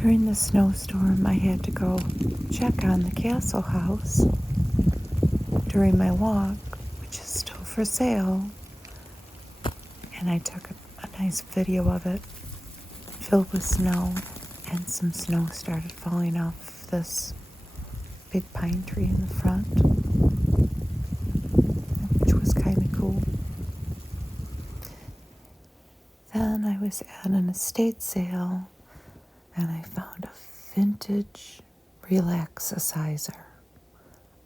During the snowstorm, I had to go check on the castle house during my walk, which is still for sale. And I took a nice video of it filled with snow, and some snow started falling off this big pine tree in the front, which was kind of cool. Then I was at an estate sale and I found a vintage relaxicizer.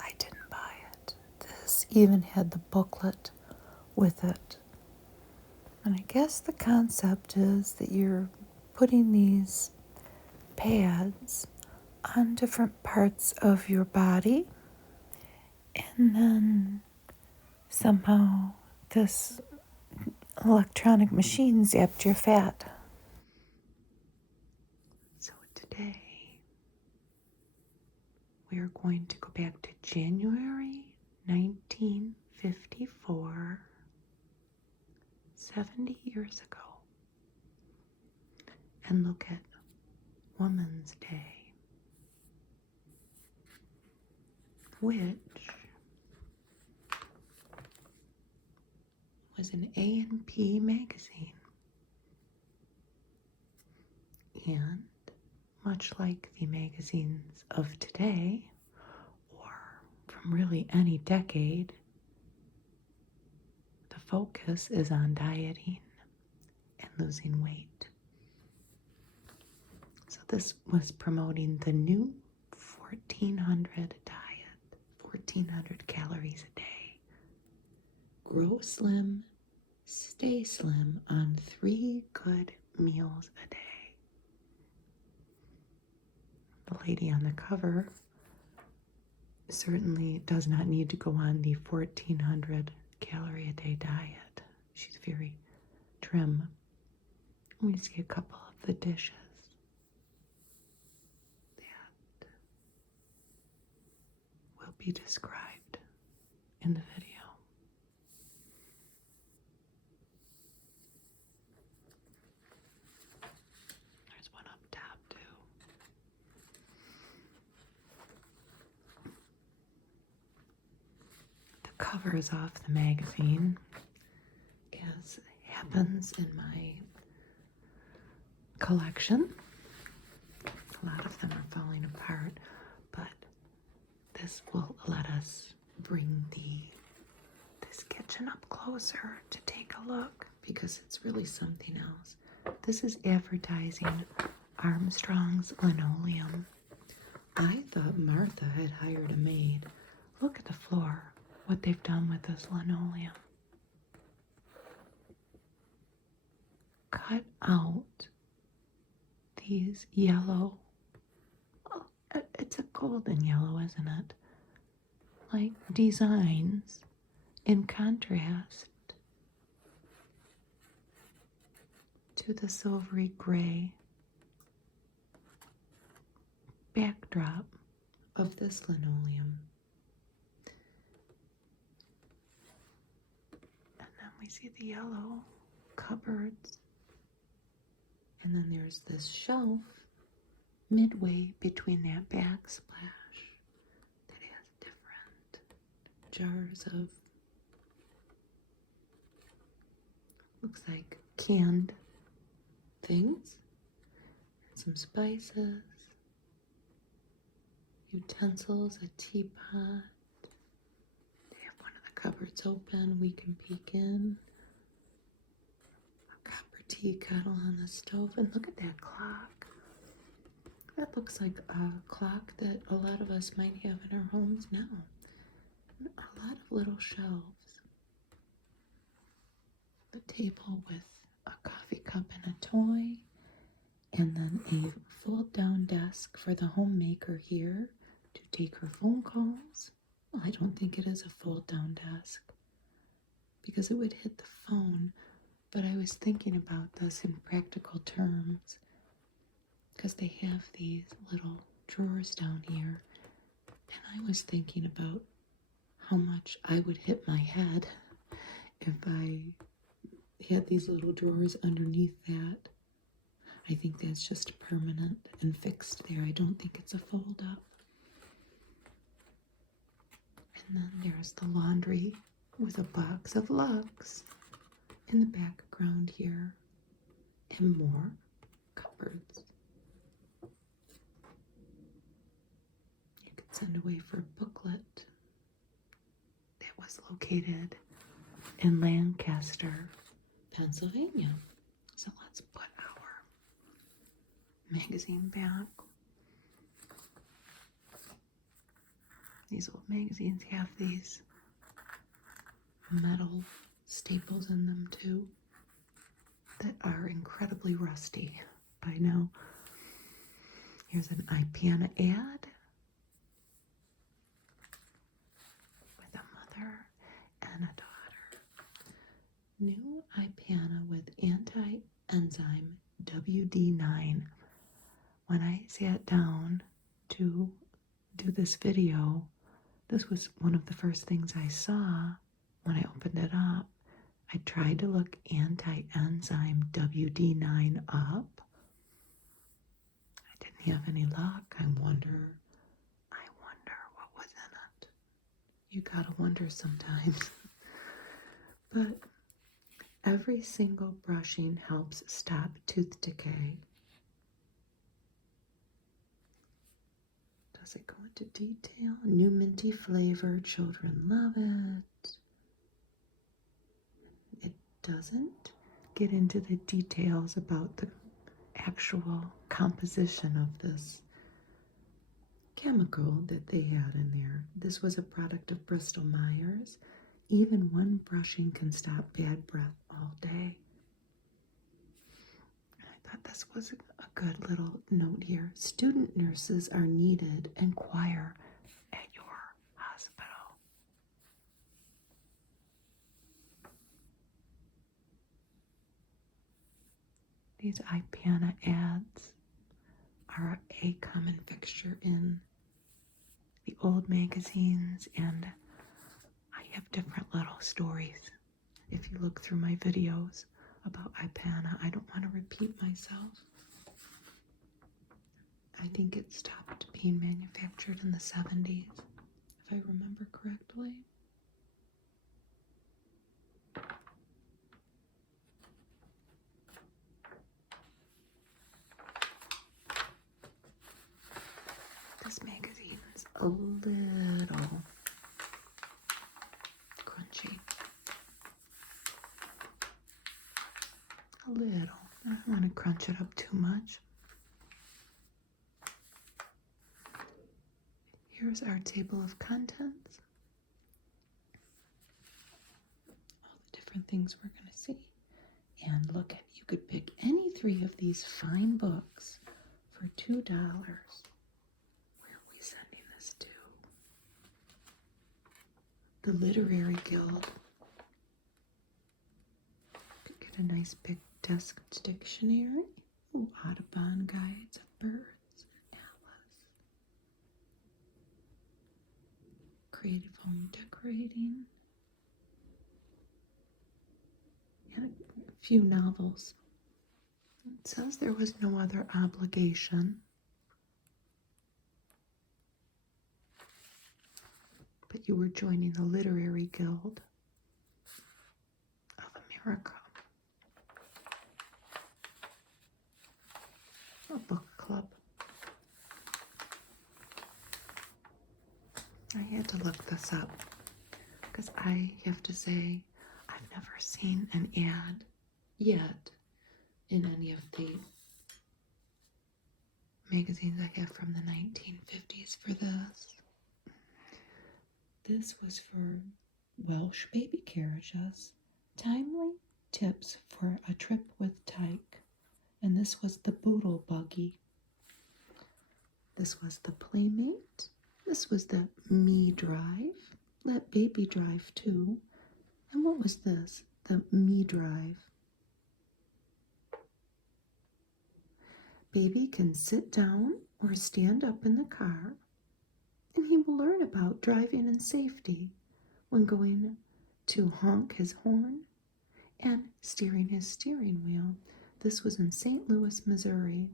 I didn't buy it. This even had the booklet with it. And I guess the concept is that you're putting these pads on different parts of your body, and then somehow this electronic machine zapped your fat. So today we are going to go back to January 1954, 70 years ago, and look at Women's Day, which was an A&P magazine. And much like the magazines of today, or from really any decade, the focus is on dieting and losing weight. So this was promoting the new 1400 diet, 1400 calories a day. Grow slim, stay slim on 3 good meals a day. The lady on the cover certainly does not need to go on the 1400 calorie a day diet. She's very trim. Let me see a couple of the dishes that will be described in the video. There's one up top too. Covers off the magazine, as happens in my collection. A lot of them are falling apart, but this will let us bring this kitchen up closer to take a look, because it's really something else. This is advertising Armstrong's linoleum. I thought Martha had hired a maid. Look at the floor. What they've done with this linoleum. Cut out these yellow, it's a golden yellow, isn't it? Like designs in contrast to the silvery gray backdrop of this linoleum. We see the yellow cupboards, and then there's this shelf midway between that backsplash that has different jars of, looks like canned things, and some spices, utensils, a teapot. Cupboards open, we can peek in. A copper tea kettle on the stove, and look at that clock. That looks like a clock that a lot of us might have in our homes now. And a lot of little shelves. The table with a coffee cup and a toy, and then a fold-down desk for the homemaker here to take her phone calls. I don't think it is a fold-down desk because it would hit the phone, but I was thinking about this in practical terms because they have these little drawers down here, and I was thinking about how much I would hit my head if I had these little drawers underneath that. I think that's just permanent and fixed there. I don't think it's a fold up. And then there's the laundry with a box of Lux in the background here. And more cupboards. You could send away for a booklet that was located in Lancaster, Pennsylvania. So let's put our magazine back. These old magazines have these metal staples in them too that are incredibly rusty by now. Here's an Ipana ad with a mother and a daughter. New Ipana with anti-enzyme WD9. When I sat down to do this video, this was one of the first things I saw when I opened it up. I tried to look anti-enzyme WD9 up. I didn't have any luck. I wonder what was in it. You gotta wonder sometimes. But every single brushing helps stop tooth decay. Does it go into detail? New minty flavor, children love it. It doesn't get into the details about the actual composition of this chemical that they had in there. This was a product of Bristol Myers. Even one brushing can stop bad breath all day. I thought this was a good little note here. Student nurses are needed. Inquire at your hospital. These Ipana ads are a common fixture in the old magazines, and I have different little stories. If you look through my videos about Ipana, I don't want to repeat myself. I think it stopped being manufactured in the 70s, if I remember correctly. This magazine's a little crunchy. A little. I don't want to crunch it up too much. Here's our table of contents. All the different things we're going to see. And look at, you could pick any 3 of these fine books for $2. Where are we sending this to? The Literary Guild. Could get a nice big desk dictionary. Ooh, Audubon guides of birds. Atlas. Creative home decorating. And a few novels. It says there was no other obligation. But you were joining the Literary Guild of America. A book club. I had to look this up because I have to say I've never seen an ad yet in any of the magazines I have from the 1950s for this. This was for Welsh baby carriages. Timely tips for a trip with Tyke. And this was the Boodle Buggy. This was the Playmate. This was the Me Drive. Let Baby drive too. And what was this? The Me Drive. Baby can sit down or stand up in the car, and he will learn about driving and safety when going to honk his horn and steering his steering wheel. This was in St. Louis, Missouri.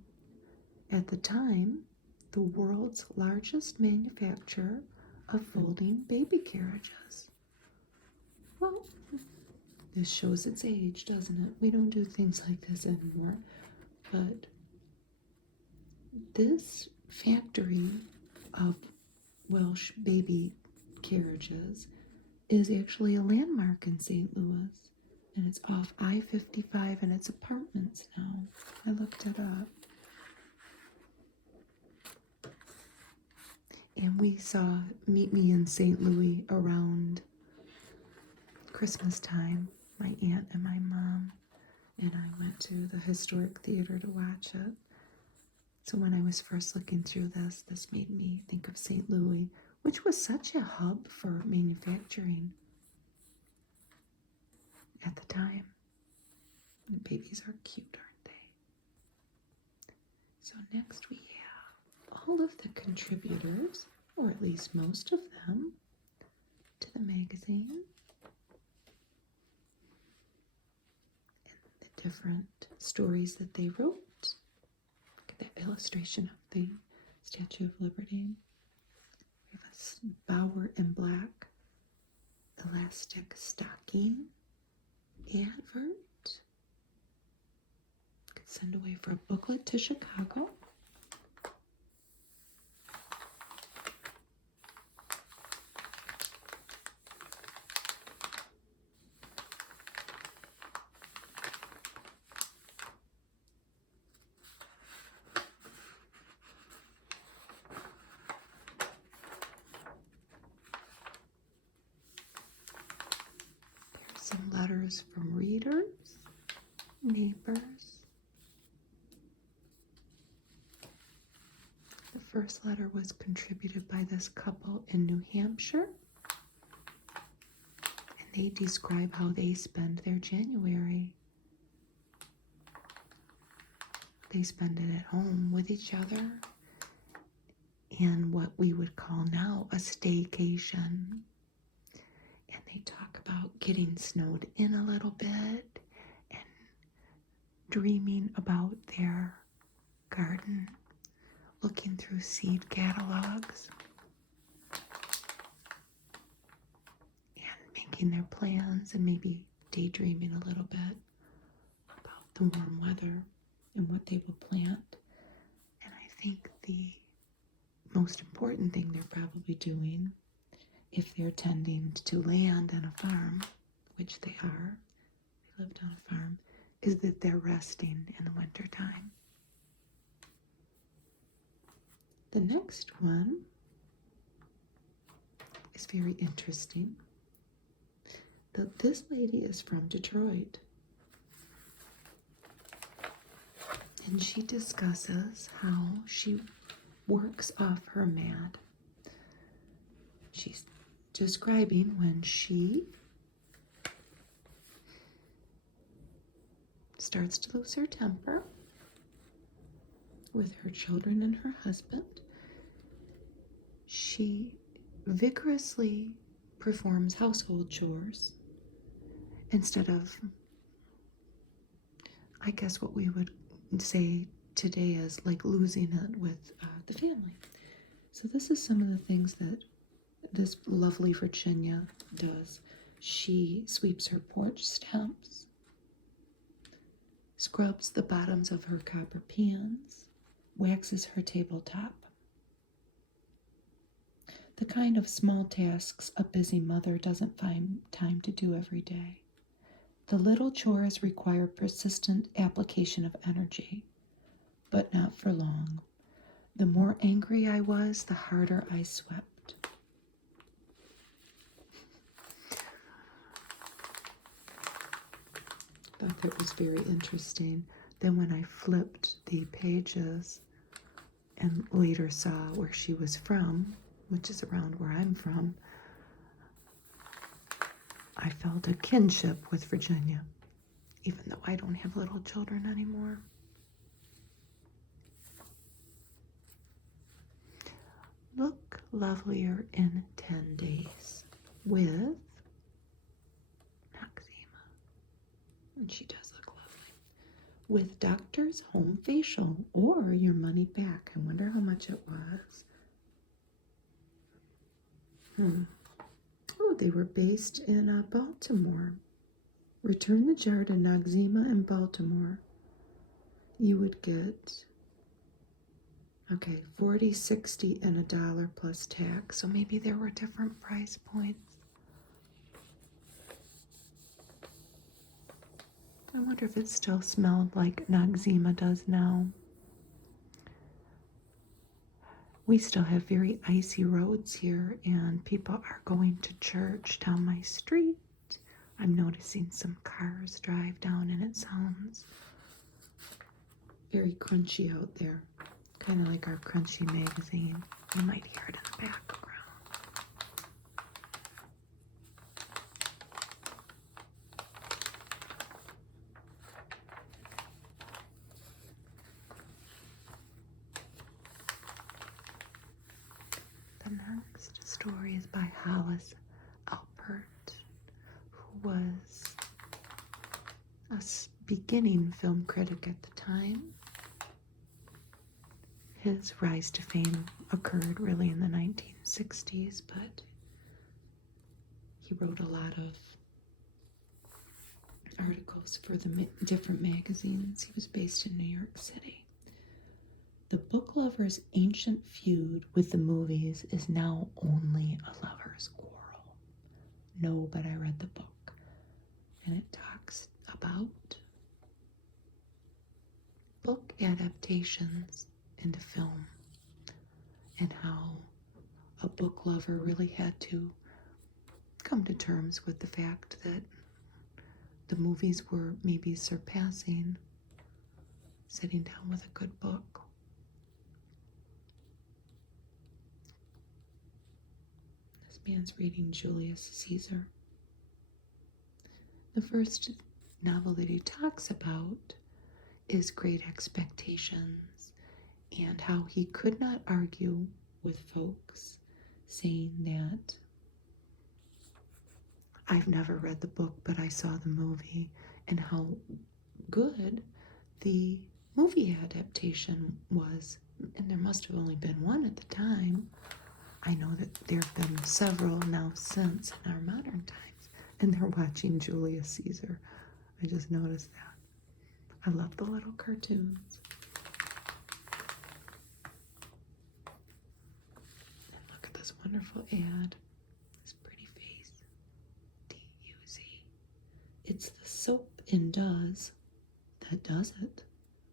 At the time, the world's largest manufacturer of folding baby carriages. Well, this shows its age, doesn't it? We don't do things like this anymore. But this factory of Welsh baby carriages is actually a landmark in St. Louis. And it's off I-55 and it's apartments now. I looked it up. And we saw Meet Me in St. Louis around Christmas time, my aunt and my mom. And I went to the historic theater to watch it. So when I was first looking through this made me think of St. Louis, which was such a hub for manufacturing at the time. The babies are cute, aren't they? So next we have all of the contributors, or at least most of them, to the magazine. And the different stories that they wrote. Look at that illustration of the Statue of Liberty. We have a bower in black, elastic stocking, advert. Could send away for a booklet to Chicago. Some letters from readers, neighbors. The first letter was contributed by this couple in New Hampshire. And they describe how they spend their January. They spend it at home with each other and what we would call now a staycation. And they talk about getting snowed in a little bit and dreaming about their garden, looking through seed catalogs and making their plans and maybe daydreaming a little bit about the warm weather and what they will plant. And I think the most important thing they're probably doing, if they're tending to land on a farm, which they are, they lived on a farm, is that they're resting in the wintertime. The next one is very interesting. This lady is from Detroit. And she discusses how she works off her mat. She's describing when she starts to lose her temper with her children and her husband. She vigorously performs household chores instead of, I guess what we would say today is like losing it with the family. So this is some of the things that this lovely Virginia does. She sweeps her porch steps, scrubs the bottoms of her copper pans, waxes her tabletop. The kind of small tasks a busy mother doesn't find time to do every day. The little chores require persistent application of energy, but not for long. The more angry I was, the harder I swept. Thought that was very interesting. Then when I flipped the pages and later saw where she was from, which is around where I'm from, I felt a kinship with Virginia, even though I don't have little children anymore. Look lovelier in 10 days with Noxzema. And she does look lovely. with Doctor's Home Facial or your money back. I wonder how much it was. Oh, they were based in Baltimore. Return the jar to Noxzema in Baltimore. You would get, okay, 40, 60, and $1 plus tax. So maybe there were different price points. I wonder if it still smelled like Noxzema does now. We still have very icy roads here, and people are going to church down my street. I'm noticing some cars drive down, and it sounds very crunchy out there. Kind of like our Crunchy magazine. You might hear it in the background. The next story is by Hollis Alpert, who was a beginning film critic at the time. His rise to fame occurred really in the 1960s, but he wrote a lot of articles for the different magazines. He was based in New York City. The book lover's ancient feud with the movies is now only a lover's quarrel. No, but I read the book, and it talks about book adaptations into film and how a book lover really had to come to terms with the fact that the movies were maybe surpassing sitting down with a good book. This man's reading Julius Caesar. The first novel that he talks about is Great Expectations, and how he could not argue with folks saying that I've never read the book, but I saw the movie, and how good the movie adaptation was. And there must have only been one at the time. I know that there have been several now since in our modern times, and they're watching Julius Caesar. I just noticed that. I love the little cartoons. And look at this wonderful ad. This pretty face. D-U-Z. It's the soap in Does that does it.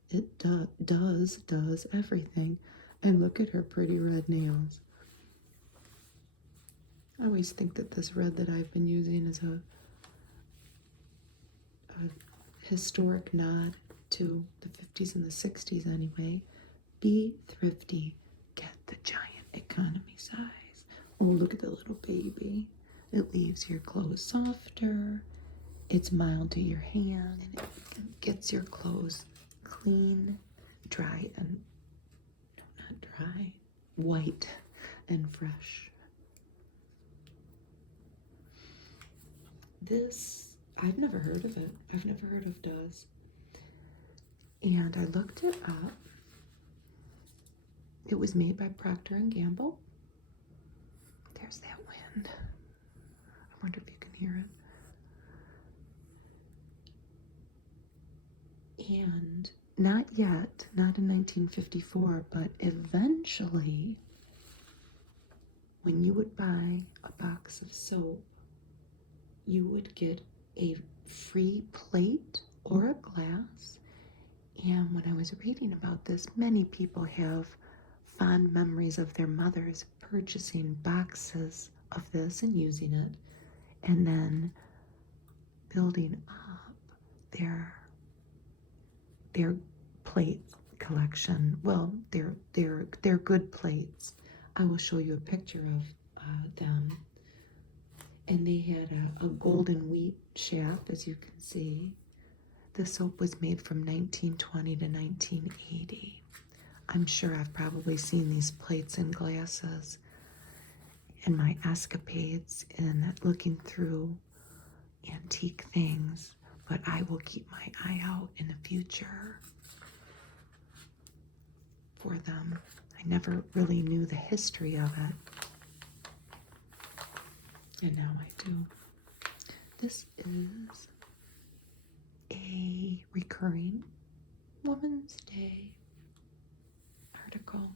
It does everything. And look at her pretty red nails. I always think that this red that I've been using is a historic nod to the 50s and the 60s anyway. Be thrifty. Get the giant economy size. Oh, look at the little baby. It leaves your clothes softer. It's mild to your hand. And it gets your clothes clean, dry, and not dry, white and fresh. This, I've never heard of it. I've never heard of Does. And I looked it up. It was made by Procter & Gamble. There's that wind. I wonder if you can hear it. And not yet, not in 1954, but eventually, when you would buy a box of soap, you would get a free plate or a glass. And when I was reading about this, many people have fond memories of their mothers purchasing boxes of this and using it, and then building up their plate collection. Well, they're good plates. I will show you a picture of them. And they had a golden wheat shaft, as you can see. The soap was made from 1920 to 1980. I'm sure I've probably seen these plates and glasses in my escapades in looking through antique things. but I will keep my eye out in the future for them. I never really knew the history of it, and now I do. This is a recurring Women's Day article.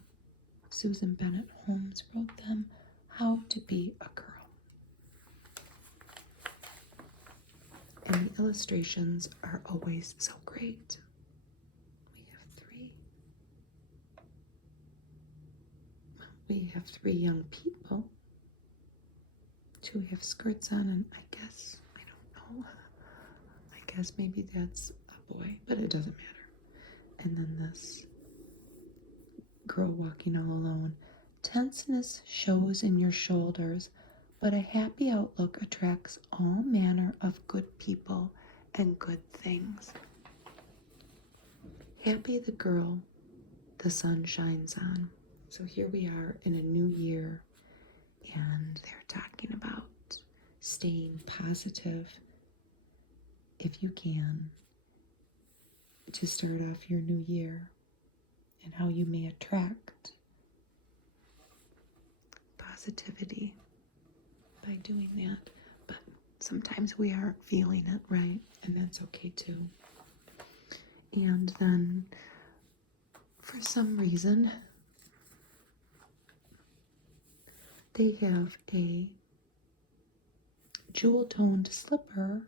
Susan Bennett Holmes wrote them, How to Be a Girl. And the illustrations are always so great. We have three. We have three young people. Two have skirts on, and I guess, I don't know. I guess maybe that's a boy, but it doesn't matter. And then this girl walking all alone. Tenseness shows in your shoulders, but a happy outlook attracts all manner of good people and good things. Happy the girl the sun shines on. So here we are in a new year, and they're talking about staying positive if you can to start off your new year, and how you may attract positivity by doing that. But sometimes we aren't feeling it, right? And that's okay too. And then for some reason they have a jewel-toned slipper.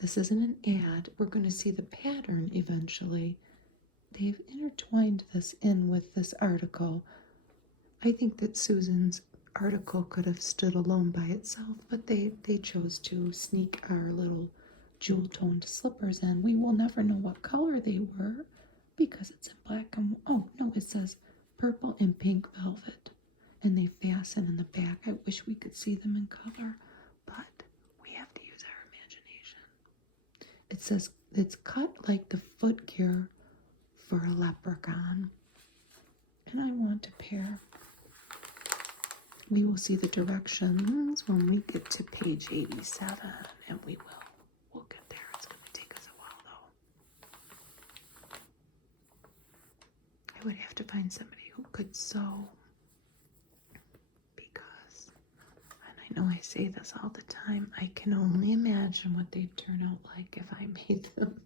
This isn't an ad. We're going to see the pattern eventually. They've intertwined this in with this article. I think that Susan's article could have stood alone by itself, but they chose to sneak our little jewel-toned slippers in. We will never know what color they were because it's in black and, oh no, it says purple and pink velvet, and they fasten in the back. I wish we could see them in color, but we have to use our imagination. It says it's cut like the footgear for a leprechaun, and I want to pair. We will see the directions when we get to page 87, and we'll get there. It's going to take us a while though. I would have to find somebody who could sew, because, and I know I say this all the time, I can only imagine what they'd turn out like if I made them.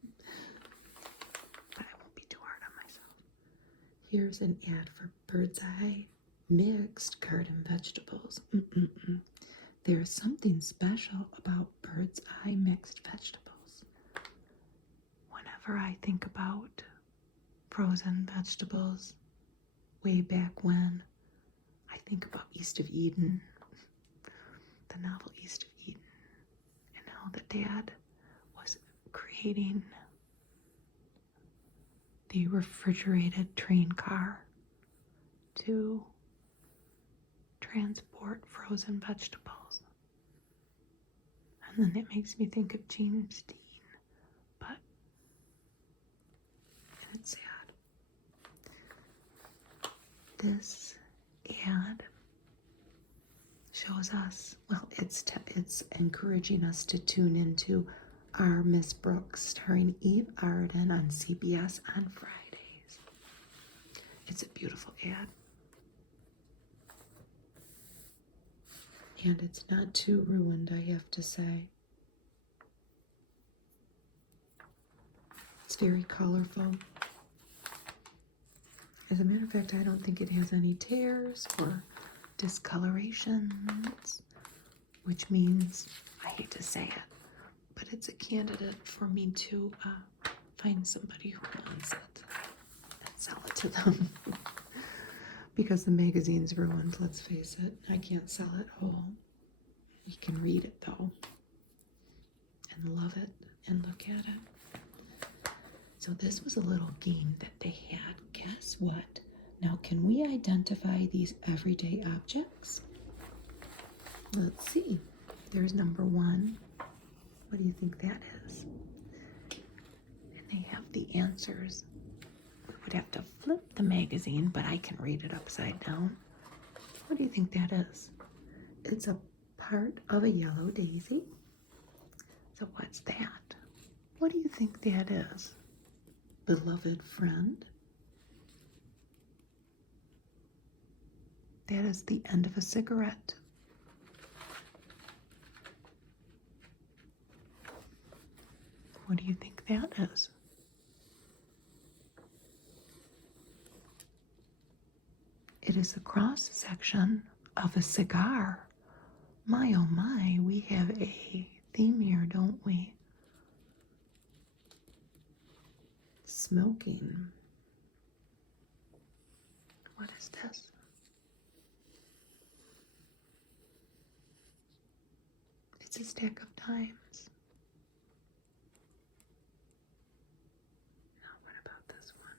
But I won't be too hard on myself. Here's an ad for Bird's Eye mixed garden vegetables. There's something special about Bird's Eye mixed vegetables. Whenever I think about frozen vegetables way back when, I think about East of Eden, the novel East of Eden, and how the dad was creating the refrigerated train car to transport frozen vegetables. And then it makes me think of James Dean, but it's sad. This ad shows us, well, it's encouraging us to tune into Our Miss Brooks, starring Eve Arden on CBS on Fridays. It's a beautiful ad. And it's not too ruined, I have to say. It's very colorful. As a matter of fact, I don't think it has any tears or discolorations, which means, I hate to say it, but it's a candidate for me to find somebody who wants it and sell it to them. Because the magazine's ruined, let's face it. I can't sell it whole. You can read it though, and love it, and look at it. So this was a little game that they had. Guess what? Now, can we identify these everyday objects? Let's see. There's number 1. What do you think that is? And they have the answers. We would have to flip the magazine, but I can read it upside down. What do you think that is? It's a part of a yellow daisy. So what's that? What do you think that is? Beloved friend? That is the end of a cigarette. What do you think that is? It is the cross section of a cigar. My oh my, we have a theme here, don't we? Smoking. What is this? It's a stack of dimes. Now, what about this one?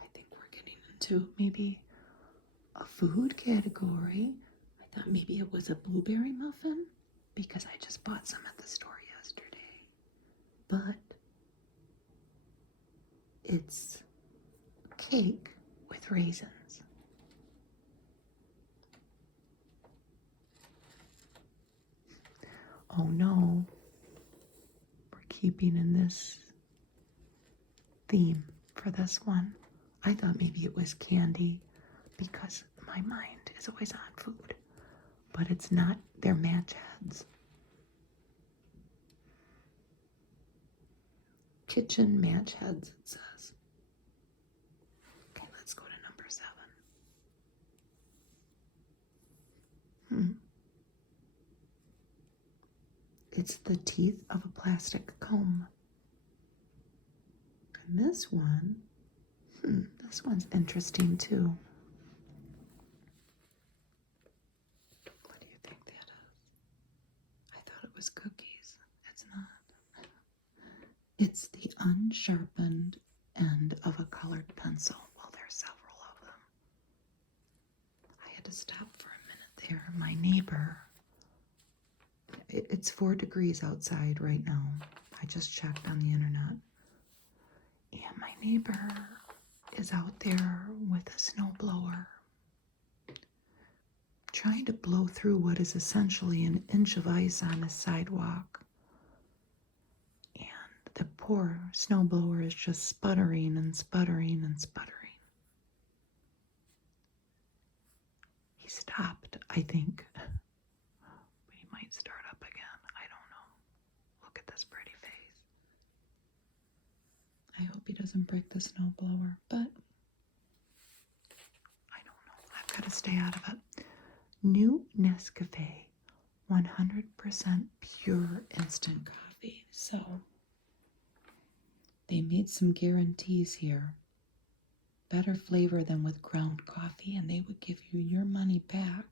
I think we're getting into maybe a food category. I thought maybe it was a blueberry muffin because I just bought some at the store yesterday. But it's cake with raisins. Oh no, we're keeping in this theme for this one. I thought maybe it was candy because my mind is always on food, but it's not. They're match heads. Kitchen match heads, it says. Okay, let's go to number 7. It's the teeth of a plastic comb. And this one's interesting too. What do you think that is? I thought it was cookies. It's not. It's the unsharpened end of a colored pencil. Well, there's several of them. I had to stop for a minute there. My neighbor, it's 4 degrees outside right now. I just checked on the internet. And my neighbor is out there with a snowblower trying to blow through what is essentially an inch of ice on the sidewalk. And the poor snowblower is just sputtering and sputtering and sputtering. He stopped, I think. But he might start up again. I don't know. Look at this pretty face. I hope he doesn't break the snowblower, but I don't know. I've got to stay out of it. New Nescafe, 100% pure instant coffee. So they made some guarantees here. Better flavor than with ground coffee, and they would give you your money back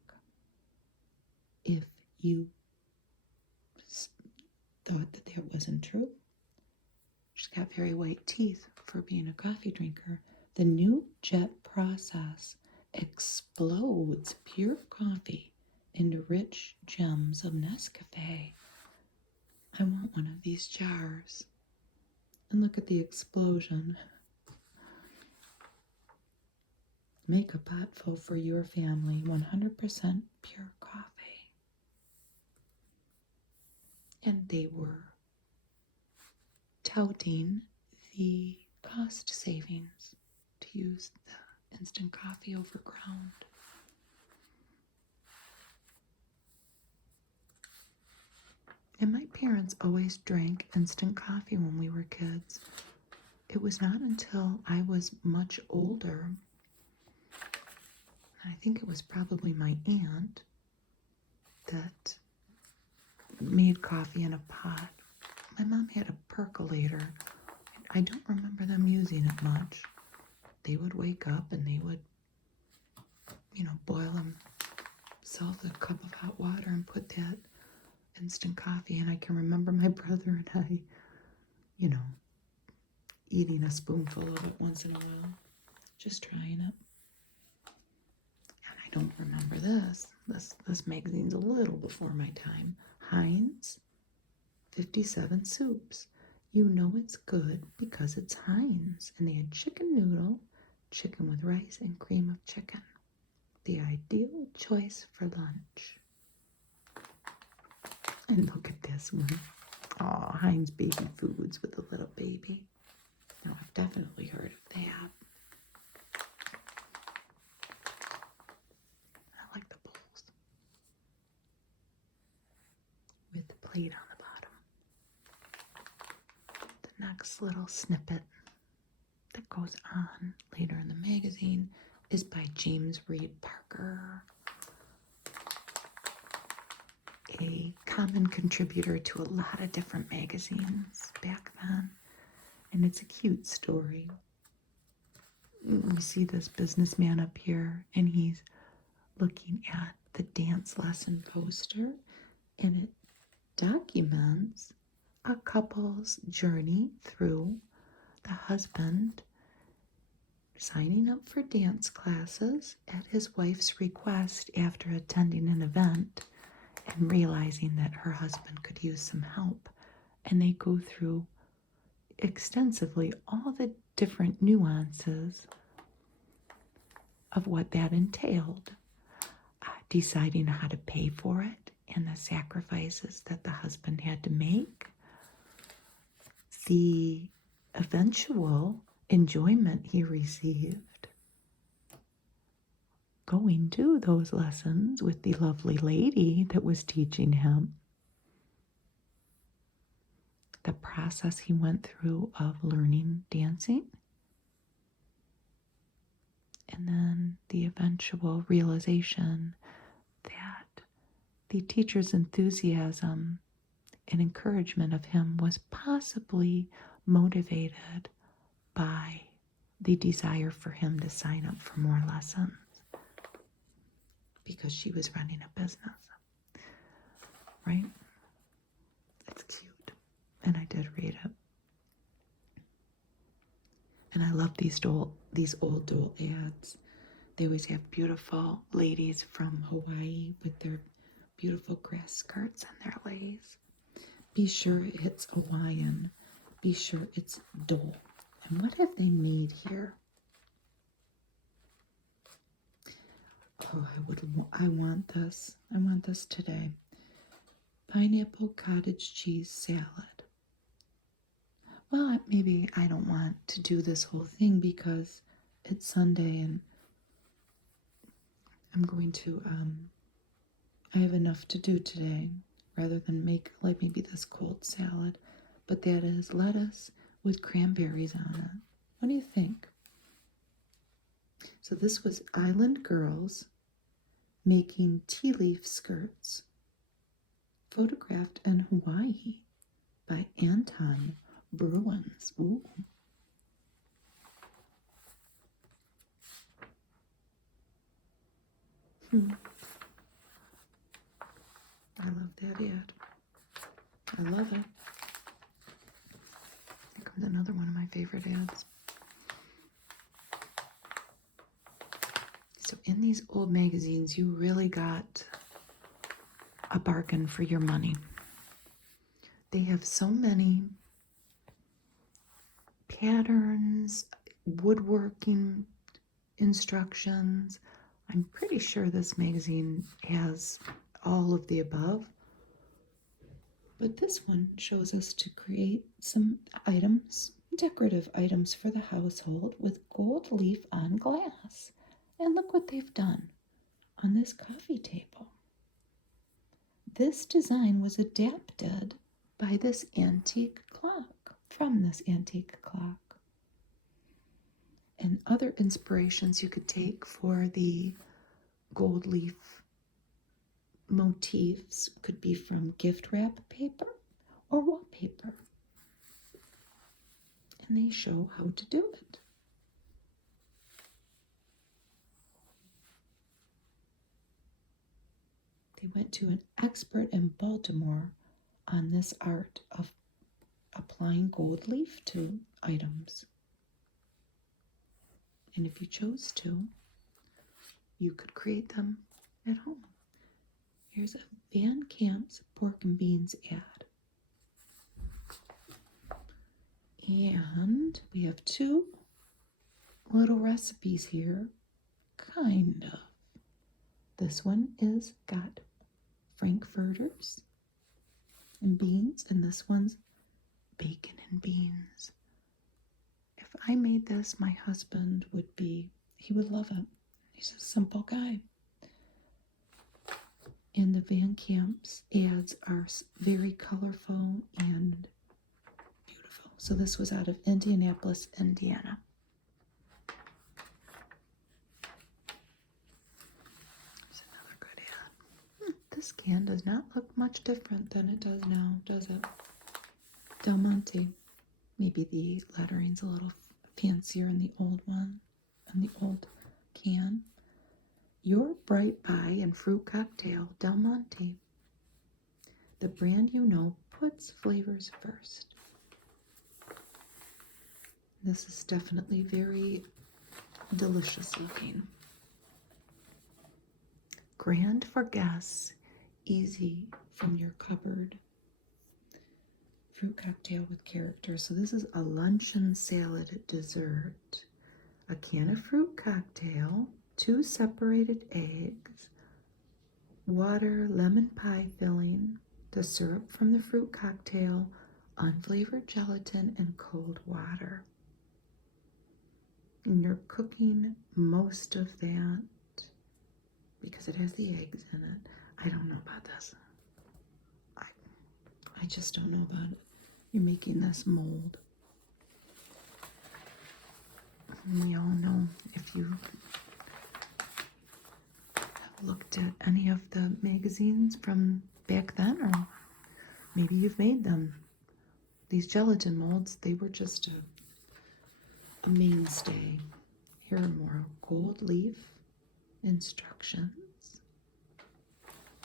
if you thought that wasn't true. She's got very white teeth for being a coffee drinker. The new jet process explodes pure coffee into rich gems of Nescafe. I want one of these jars. And look at the explosion. Make a potful for your family, 100% pure coffee. And they were touting the cost savings to use the instant coffee over ground. And my parents always drank instant coffee when we were kids. It was not until I was much older, I think it was probably my aunt that made coffee in a pot. My mom had a percolator. I don't remember them using it much. They would wake up and they would, boil themselves a cup of hot water and put that instant coffee. And I can remember my brother and I, eating a spoonful of it once in a while, just trying it. And I don't remember this. This magazine's a little before my time. Heinz, 57 soups. You know it's good because it's Heinz. And they had chicken noodle, chicken with rice, and cream of chicken. The ideal choice for lunch. And look at this one. Oh, Heinz Baby Foods with a little baby. Now, I've definitely heard of that. I like the bowls with the plate on the bottom. The next little snippet that goes on later in the magazine is by James Reed Parker, a common contributor to a lot of different magazines back then. And it's a cute story. You see this businessman up here, and he's looking at the dance lesson poster, and it documents a couple's journey through the husband signing up for dance classes at his wife's request after attending an event and realizing that her husband could use some help. And they go through extensively all the different nuances of what that entailed, deciding how to pay for it and the sacrifices that the husband had to make, the eventual enjoyment he received going to those lessons with the lovely lady that was teaching him, the process he went through of learning dancing, and then the eventual realization that the teacher's enthusiasm and encouragement of him was possibly motivated by the desire for him to sign up for more lessons because she was running a business, right? It's cute, and I did read it. And I love these old Dole ads. They always have beautiful ladies from Hawaii with their beautiful grass skirts and their leis. Be sure it's Hawaiian. Be sure it's Dole. And what have they made here? Oh, I want this. I want this today. Pineapple cottage cheese salad. Well, maybe I don't want to do this whole thing because it's Sunday and I'm going to, I have enough to do today rather than make like maybe this cold salad. But that is lettuce with cranberries on it. What do you think? So this was Island Girls Making Tea Leaf Skirts, photographed in Hawaii by Anton Bruins. Ooh. I love that ad. I love it. Here comes another one of my favorite ads. So in these old magazines, you really got a bargain for your money. They have so many patterns, woodworking instructions. I'm pretty sure this magazine has all of the above. But this one shows us to create some items, decorative items for the household with gold leaf on glass. And look what they've done on this coffee table. This design was adapted by this antique clock, from this antique clock. And other inspirations you could take for the gold leaf motifs could be from gift wrap paper or wallpaper. And they show how to do it. They went to an expert in Baltimore on this art of applying gold leaf to items. And if you chose to, you could create them at home. Here's a Van Camp's pork and beans ad. And we have two little recipes here, kind of. This one is got frankfurters and beans, and this one's bacon and beans. If I made this, my husband he would love it. He's a simple guy. And the Van Camp's ads are very colorful and beautiful. So this was out of Indianapolis, Indiana. There's another good ad. This can does not look much different than it does now, does it? Delonte. Maybe the lettering's a little fancier in the old one, in the old can. Your bright pie and fruit cocktail, Delonte. The brand you know puts flavors first. This is definitely very delicious looking. Grand for guests, easy from your cupboard. Fruit cocktail with character. So this is a luncheon salad dessert. A can of fruit cocktail, 2 separated eggs, water, lemon pie filling, the syrup from the fruit cocktail, unflavored gelatin, and cold water. And you're cooking most of that because it has the eggs in it. I don't know about this. I just don't know about it. You're making this mold. And we all know, if you looked at any of the magazines from back then, or maybe you've made them, these gelatin molds, they were just a mainstay. Here are more gold leaf instructions.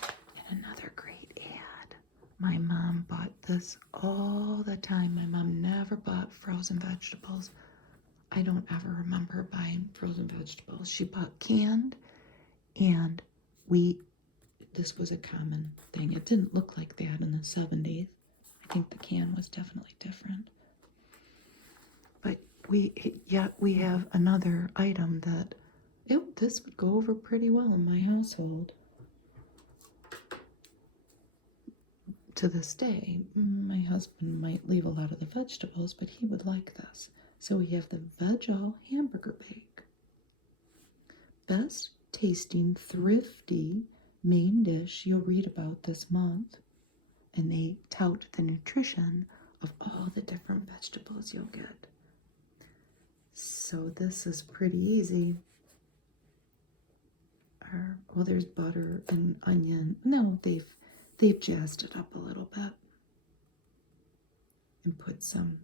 And another great ad. My mom bought this all the time. My mom never bought frozen vegetables. I don't ever remember buying frozen vegetables. She bought canned, and this was a common thing. It didn't look like that in the 70s. I think the can was definitely different. But we have another item that this would go over pretty well in my household. To this day, my husband might leave a lot of the vegetables, but he would like this. So we have the Veg-All Hamburger Bake. Best tasting, thrifty main dish you'll read about this month. And they tout the nutrition of all the different vegetables you'll get. So this is pretty easy. Well, there's butter and onion. No, they've jazzed it up a little bit and put some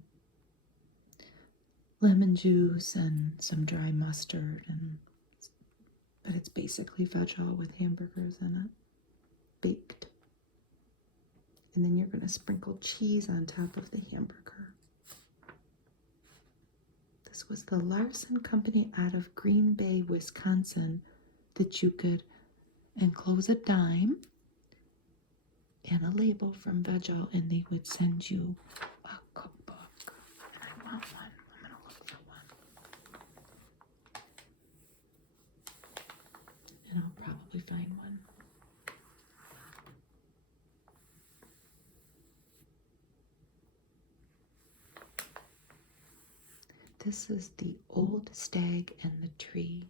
lemon juice and some dry mustard, but it's basically Veg-All with hamburgers in it, baked. And then you're going to sprinkle cheese on top of the hamburger. This was the Larson Company out of Green Bay, Wisconsin, that you could enclose a dime and a label from Veg-All, and they would send you a cookbook. And I want one. I'm going to look for one. And I'll probably find one. This is the Old Stag and the Tree.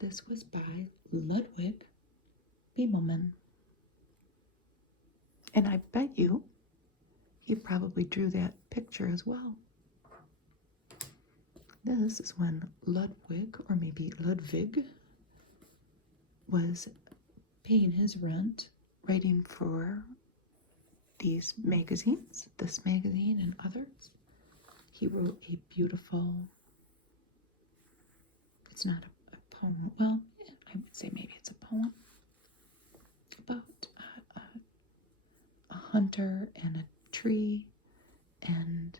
This was by Ludvig Fan. And I bet you he probably drew that picture as well. This is when Ludwig, or maybe Ludwig, was paying his rent, writing for these magazines, this magazine and others. He wrote a beautiful, it's not a poem, well, I would say maybe it's a poem, about a hunter and a tree and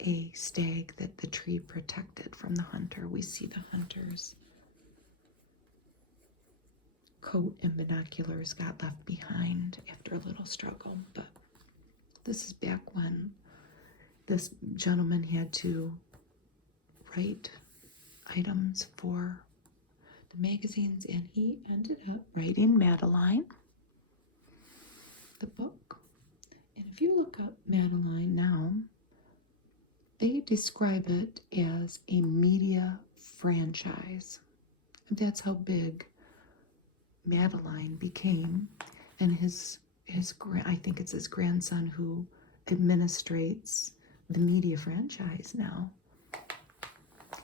a stag that the tree protected from the hunter. We see the hunter's coat and binoculars got left behind after a little struggle, but this is back when this gentleman had to write items the magazines, and he ended up writing Madeline, the book. And if you look up Madeline now, they describe it as a media franchise. That's how big Madeline became. And I think it's his grandson who administrates the media franchise now.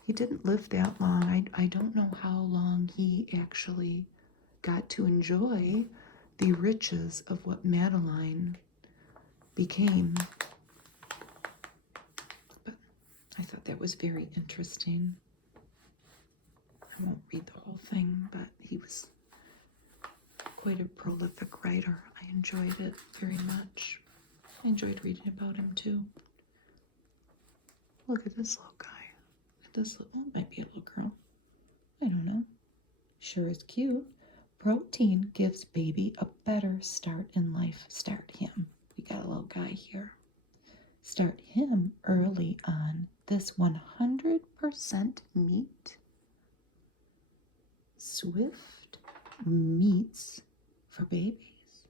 He didn't live that long. I don't know how long he actually got to enjoy the riches of what Madeline became. But I thought that was very interesting. I won't read the whole thing, but he was quite a prolific writer. I enjoyed it very much. I enjoyed reading about him too. Look at this little guy. This little, oh, might be a little girl. I don't know. Sure is cute. Protein gives baby a better start in life. Start him. We got a little guy here. Start him early on this 100% meat. Swift meats for babies.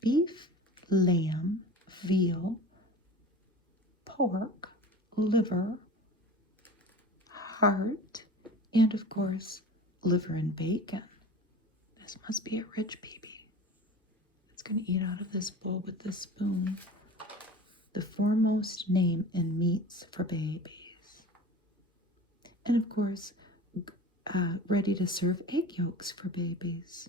Beef, lamb, veal, pork, liver, heart, and of course, liver and bacon. This must be a rich baby. It's going to eat out of this bowl with this spoon. The foremost name in meats for babies. And of course, ready to serve egg yolks for babies.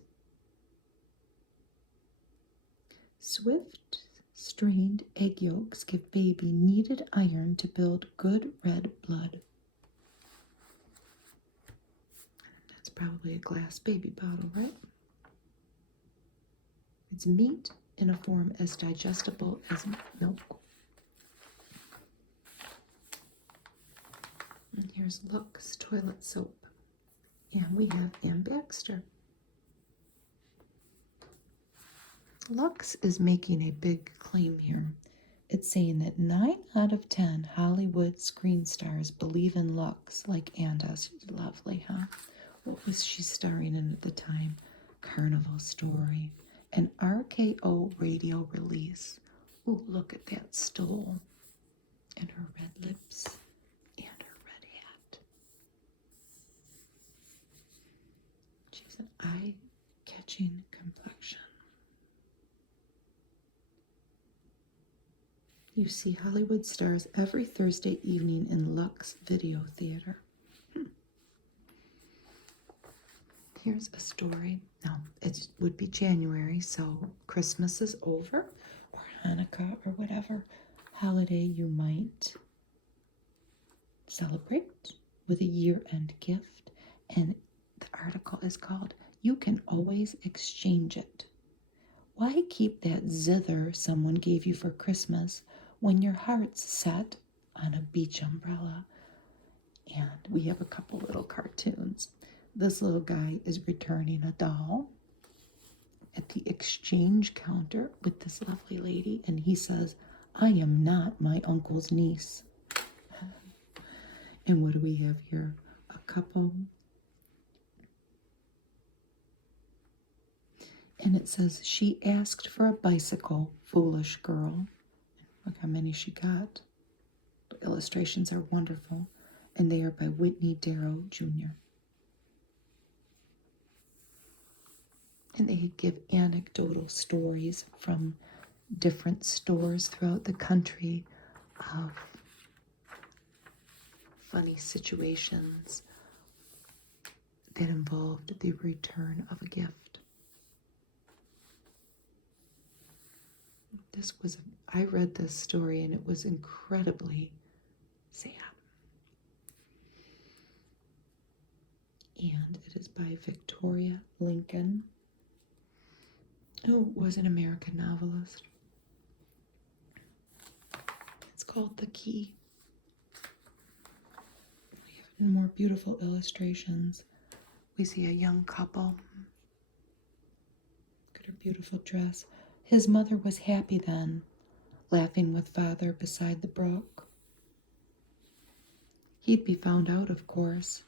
Swift strained egg yolks give baby needed iron to build good red blood. That's probably a glass baby bottle, right? It's meat in a form as digestible as milk. And here's Lux toilet soap. And we have Ann Baxter. Lux is making a big claim here. It's saying that 9 out of 10 Hollywood screen stars believe in Lux like Ann does. Lovely, huh? What was she starring in at the time? Carnival Story. An RKO radio release. Ooh, look at that stole. And her red lips. And her red hat. She's an eye-catching complexion. You see Hollywood stars every Thursday evening in Lux Video Theater. Here's a story. Now, it would be January, so Christmas is over, or Hanukkah, or whatever holiday you might celebrate with a year-end gift. And the article is called, You Can Always Exchange It. Why keep that zither someone gave you for Christmas when your heart's set on a beach umbrella? And we have a couple little cartoons. This little guy is returning a doll at the exchange counter with this lovely lady, and he says, I am not my uncle's niece. And what do we have here? A couple. And it says, she asked for a bicycle, foolish girl. Look how many she got. The illustrations are wonderful, and they are by Whitney Darrow Jr. And they give anecdotal stories from different stores throughout the country of funny situations that involved the return of a gift. I read this story and it was incredibly sad. And it is by Victoria Lincoln, who was an American novelist. It's called The Key. We have more beautiful illustrations. We see a young couple. Look at her beautiful dress. His mother was happy then, laughing with father beside the brook. He'd be found out, of course,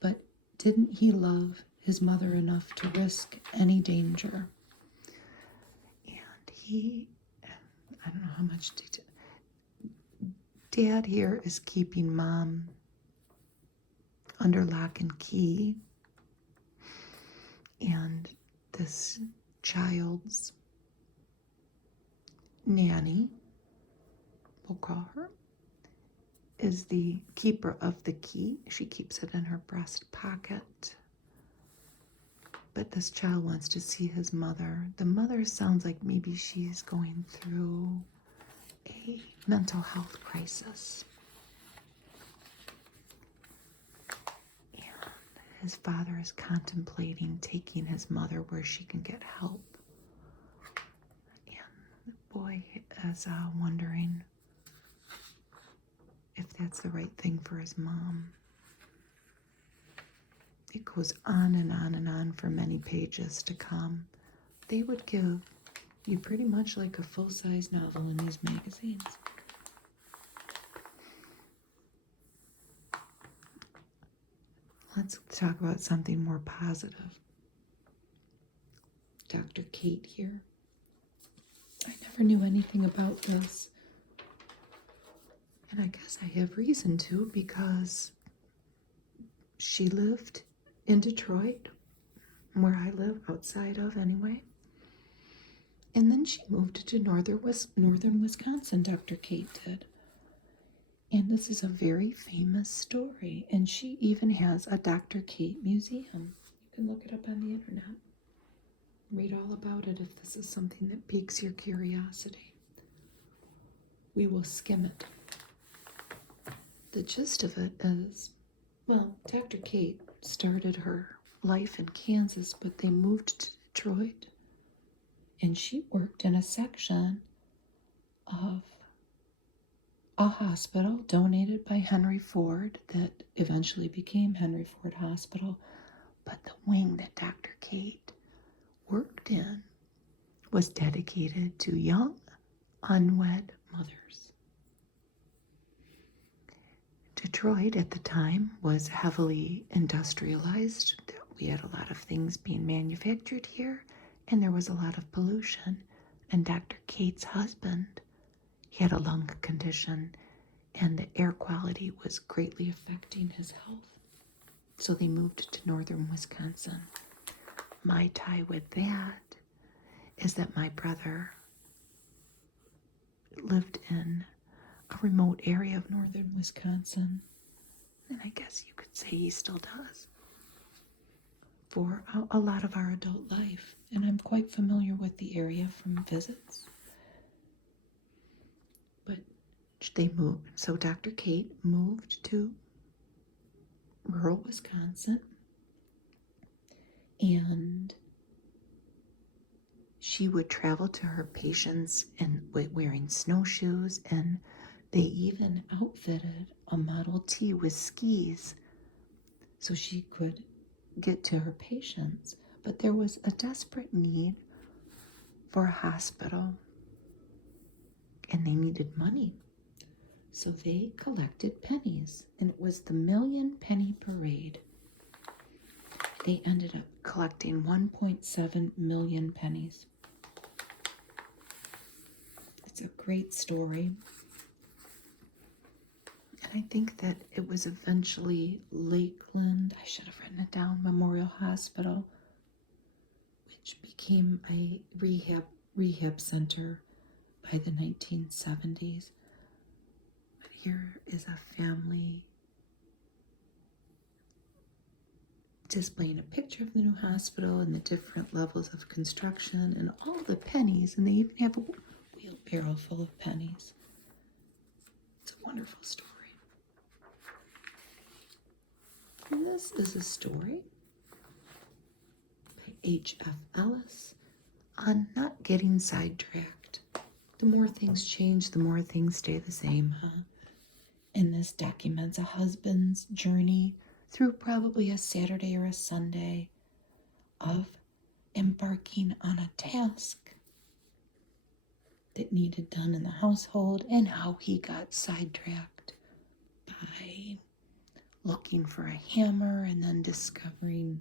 but Didn't he love his mother enough to risk any danger? And I don't know how much detail. Dad here is keeping Mom under lock and key. And this child's nanny, we'll call her, is the keeper of the key. She keeps it in her breast pocket. But this child wants to see his mother. The mother sounds like maybe she's going through a mental health crisis. And his father is contemplating taking his mother where she can get help. And the boy is wondering if that's the right thing for his mom. It goes on and on and on for many pages to come. They would give you pretty much like a full-size novel in these magazines. Let's talk about something more positive. Dr. Kate here. I never knew anything about this. And I guess I have reason to, because she lived in Detroit, where I live, outside of anyway. And then she moved to northern Wisconsin, Dr. Kate did. And this is a very famous story. And she even has a Dr. Kate museum. You can look it up on the internet. Read all about it if this is something that piques your curiosity. We will skim it. The gist of it is, well, Dr. Kate started her life in Kansas, but they moved to Detroit. And she worked in a section of a hospital donated by Henry Ford that eventually became Henry Ford Hospital. But the wing that Dr. Kate worked in was dedicated to young, unwed mothers. Detroit at the time was heavily industrialized. We had a lot of things being manufactured here, and there was a lot of pollution. And Dr. Kate's husband, he had a lung condition, and the air quality was greatly affecting his health. So they moved to northern Wisconsin. My tie with that is that my brother lived in a remote area of northern Wisconsin, and I guess you could say he still does, for a lot of our adult life. And I'm quite familiar with the area from visits. But they moved, so Dr. Kate moved to rural Wisconsin, and she would travel to her patients and wearing snowshoes, and they even outfitted a Model T with skis so she could get to her patients. But there was a desperate need for a hospital, and they needed money. So they collected pennies, and it was the Million Penny Parade. They ended up collecting 1.7 million pennies. It's a great story. And I think that it was eventually Lakeland, I should have written it down, Memorial Hospital, which became a rehab center by the 1970s. But here is a family displaying a picture of the new hospital and the different levels of construction and all the pennies, and they even have a wheelbarrow full of pennies. It's a wonderful story. And this is a story by H.F. Ellis on not getting sidetracked. The more things change, the more things stay the same, huh? And this documents a husband's journey through probably a Saturday or a Sunday of embarking on a task that needed done in the household, and how he got sidetracked by looking for a hammer and then discovering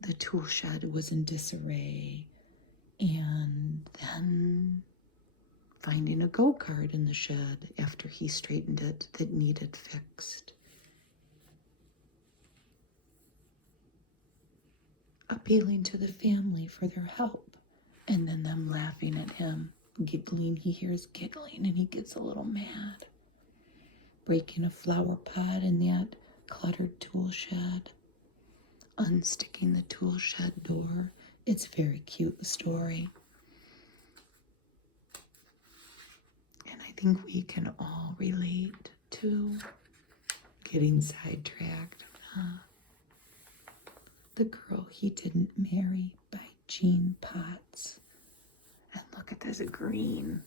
the tool shed was in disarray, and then finding a go-kart in the shed after he straightened it that needed fixed. Appealing to the family for their help, and then them laughing at him, giggling. He hears giggling and he gets a little mad. Breaking a flower pot in that cluttered tool shed. Unsticking the tool shed door. It's very cute, the story. And I think we can all relate to getting sidetracked. The Girl He Didn't Marry by Jean Potts. And look at this green.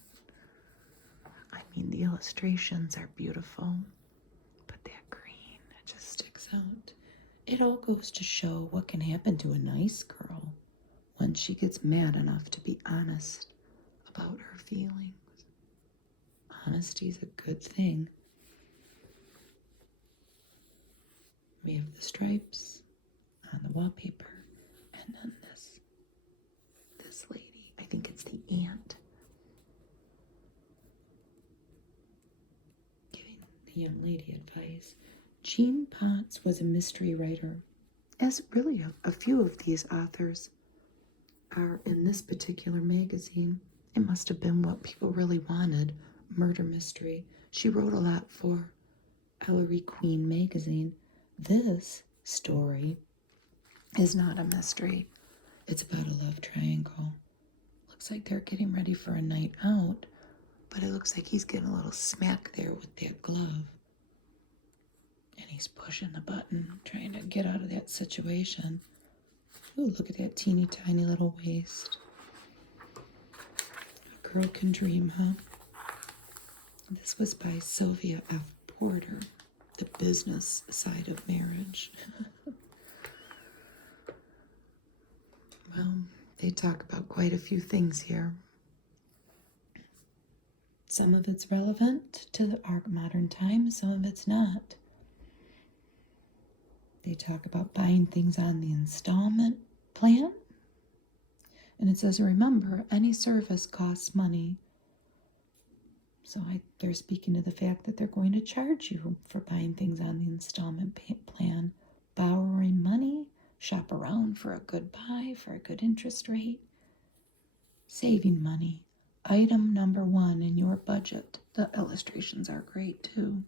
I mean, the illustrations are beautiful, but that green, it just sticks out. It all goes to show what can happen to a nice girl when she gets mad enough to be honest about her feelings. Honesty is a good thing. We have the stripes on the wallpaper, and then this lady, I think it's the aunt, giving the young lady advice. Jean Potts was a mystery writer, as really a few of these authors are in this particular magazine. It must have been what people really wanted, murder mystery. She wrote a lot for Ellery Queen magazine. This story is not a mystery. It's about a love triangle. Looks like they're getting ready for a night out, but it looks like he's getting a little smack there with that glove. And he's pushing the button, trying to get out of that situation. Ooh, look at that teeny tiny little waist. A girl can dream, huh? This was by Sylvia F. Porter, The Business Side of Marriage. Well, they talk about quite a few things here. Some of it's relevant to our modern time, some of it's not. They talk about buying things on the installment plan. And it says, remember, any service costs money. So they're speaking to the fact that they're going to charge you for buying things on the installment plan. Borrowing money, shop around for a good buy, for a good interest rate. Saving money, item number 1 in your budget. The illustrations are great too.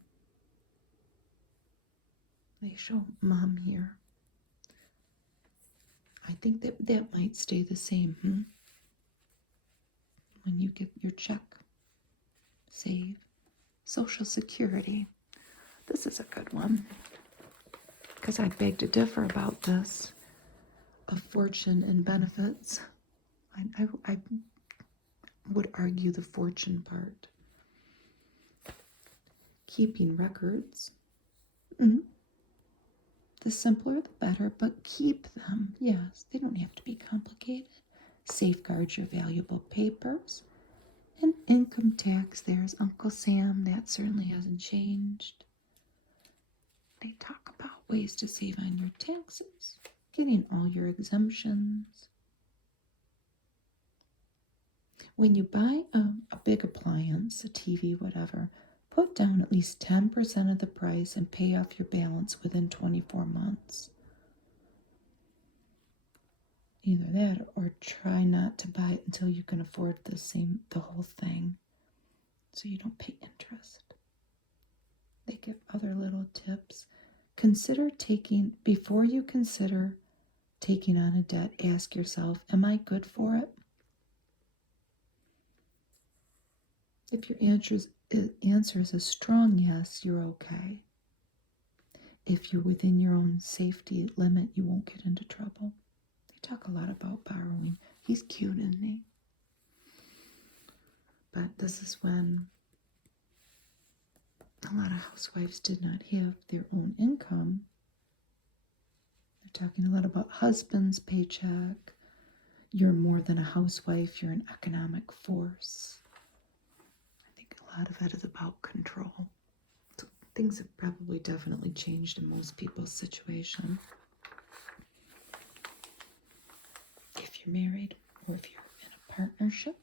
They show mom here. I think that might stay the same, when you get your check. Save. Social Security. This is a good one, because I beg to differ about this. A fortune and benefits. I would argue the fortune part. Keeping records. The simpler the better, but keep them. Yes, they don't have to be complicated. Safeguard your valuable papers. And income tax, there's Uncle Sam. That certainly hasn't changed. They talk about ways to save on your taxes, getting all your exemptions. When you buy a big appliance, a TV, whatever, put down at least 10% of the price and pay off your balance within 24 months. Either that or try not to buy it until you can afford the whole thing, so you don't pay interest. They give other little tips. Before you consider taking on a debt, ask yourself, am I good for it? If your answer is a strong yes, you're okay. If you're within your own safety limit, you won't get into trouble. They talk a lot about borrowing. He's cute, isn't he? But this is when a lot of housewives did not have their own income. They're talking a lot about husband's paycheck. You're more than a housewife. You're an economic force. I think a lot of that is about control. So things have probably definitely changed in most people's situation. If you're married or if you're in a partnership.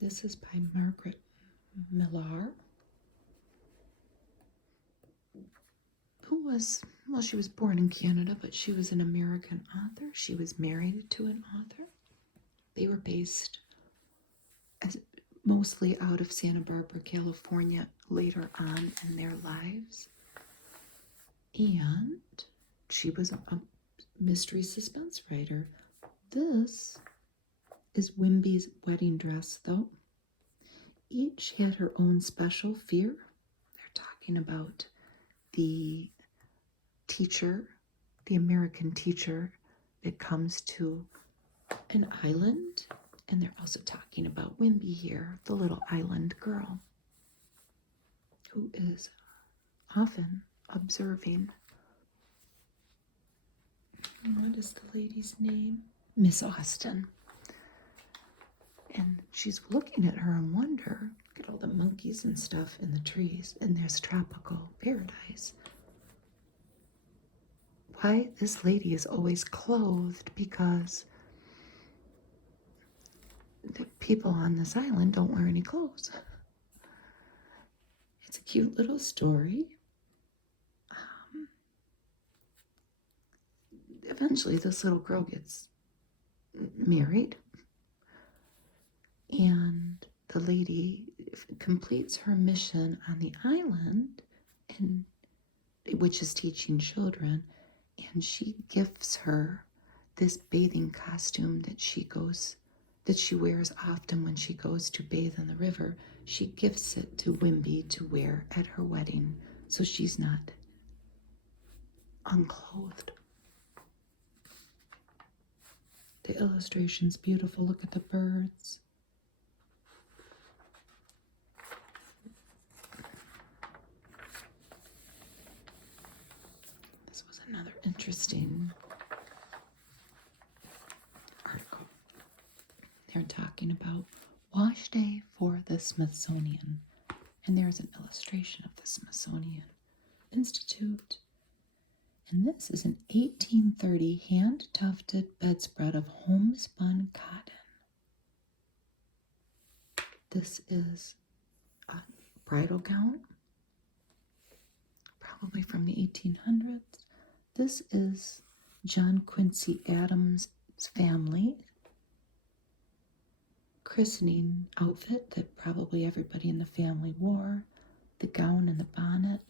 This is by Margaret Millar, who was, well, she was born in Canada, but she was an American author. She was married to an author. They were based mostly out of Santa Barbara, California, later on in their lives. And she was a mystery suspense writer. This is WIs Wedding Dress, though. Each had her own special fear. They're talking about the teacher, the American teacher that comes to an island. And they're also talking about Wimby here, the little island girl, who is often observing. What is the lady's name? Miss Austen. And she's looking at her and wonder, look at all the monkeys and stuff in the trees, and there's tropical paradise. Why this lady is always clothed, because the people on this island don't wear any clothes. It's a cute little story. Eventually, this little girl gets married, and the lady completes her mission on the island, and which is teaching children, and she gifts her this bathing costume that she wears often when she goes to bathe in the river. She gifts it to Wimby to wear at her wedding, so she's not unclothed. The illustration's beautiful. Look at the birds. This was another interesting article. They're talking about Wash Day for the Smithsonian. And there's an illustration of the Smithsonian Institute. And this is an 1830 hand-tufted bedspread of homespun cotton. This is a bridal gown, probably from the 1800s. This is John Quincy Adams' family christening outfit that probably everybody in the family wore. The gown and the bonnet.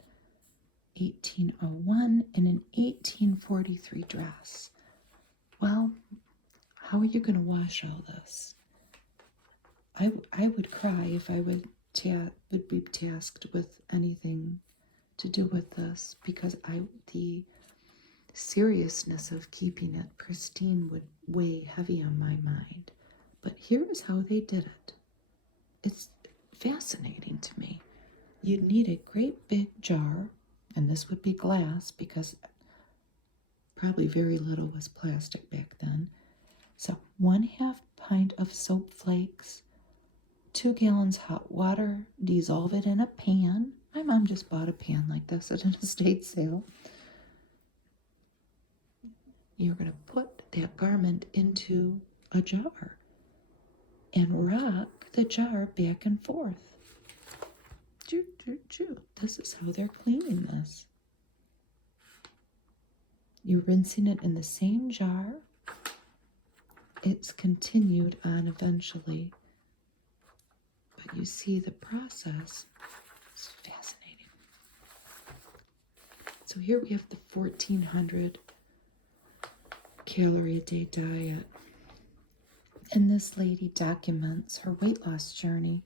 1801, and an 1843 dress. Well, how are you going to wash all this? I would cry if I would be tasked with anything to do with this, because the seriousness of keeping it pristine would weigh heavy on my mind. But here is how they did it. It's fascinating to me. You'd need a great big jar, and this would be glass because probably very little was plastic back then. So 1/2 pint of soap flakes, 2 gallons hot water, dissolve it in a pan. My mom just bought a pan like this at an estate sale. You're going to put that garment into a jar and rock the jar back and forth. Choo, choo, choo. This is how they're cleaning this. You're rinsing it in the same jar. It's continued on eventually. But you see the process. It's fascinating. So here we have the 1,400 calorie a day diet. And this lady documents her weight loss journey.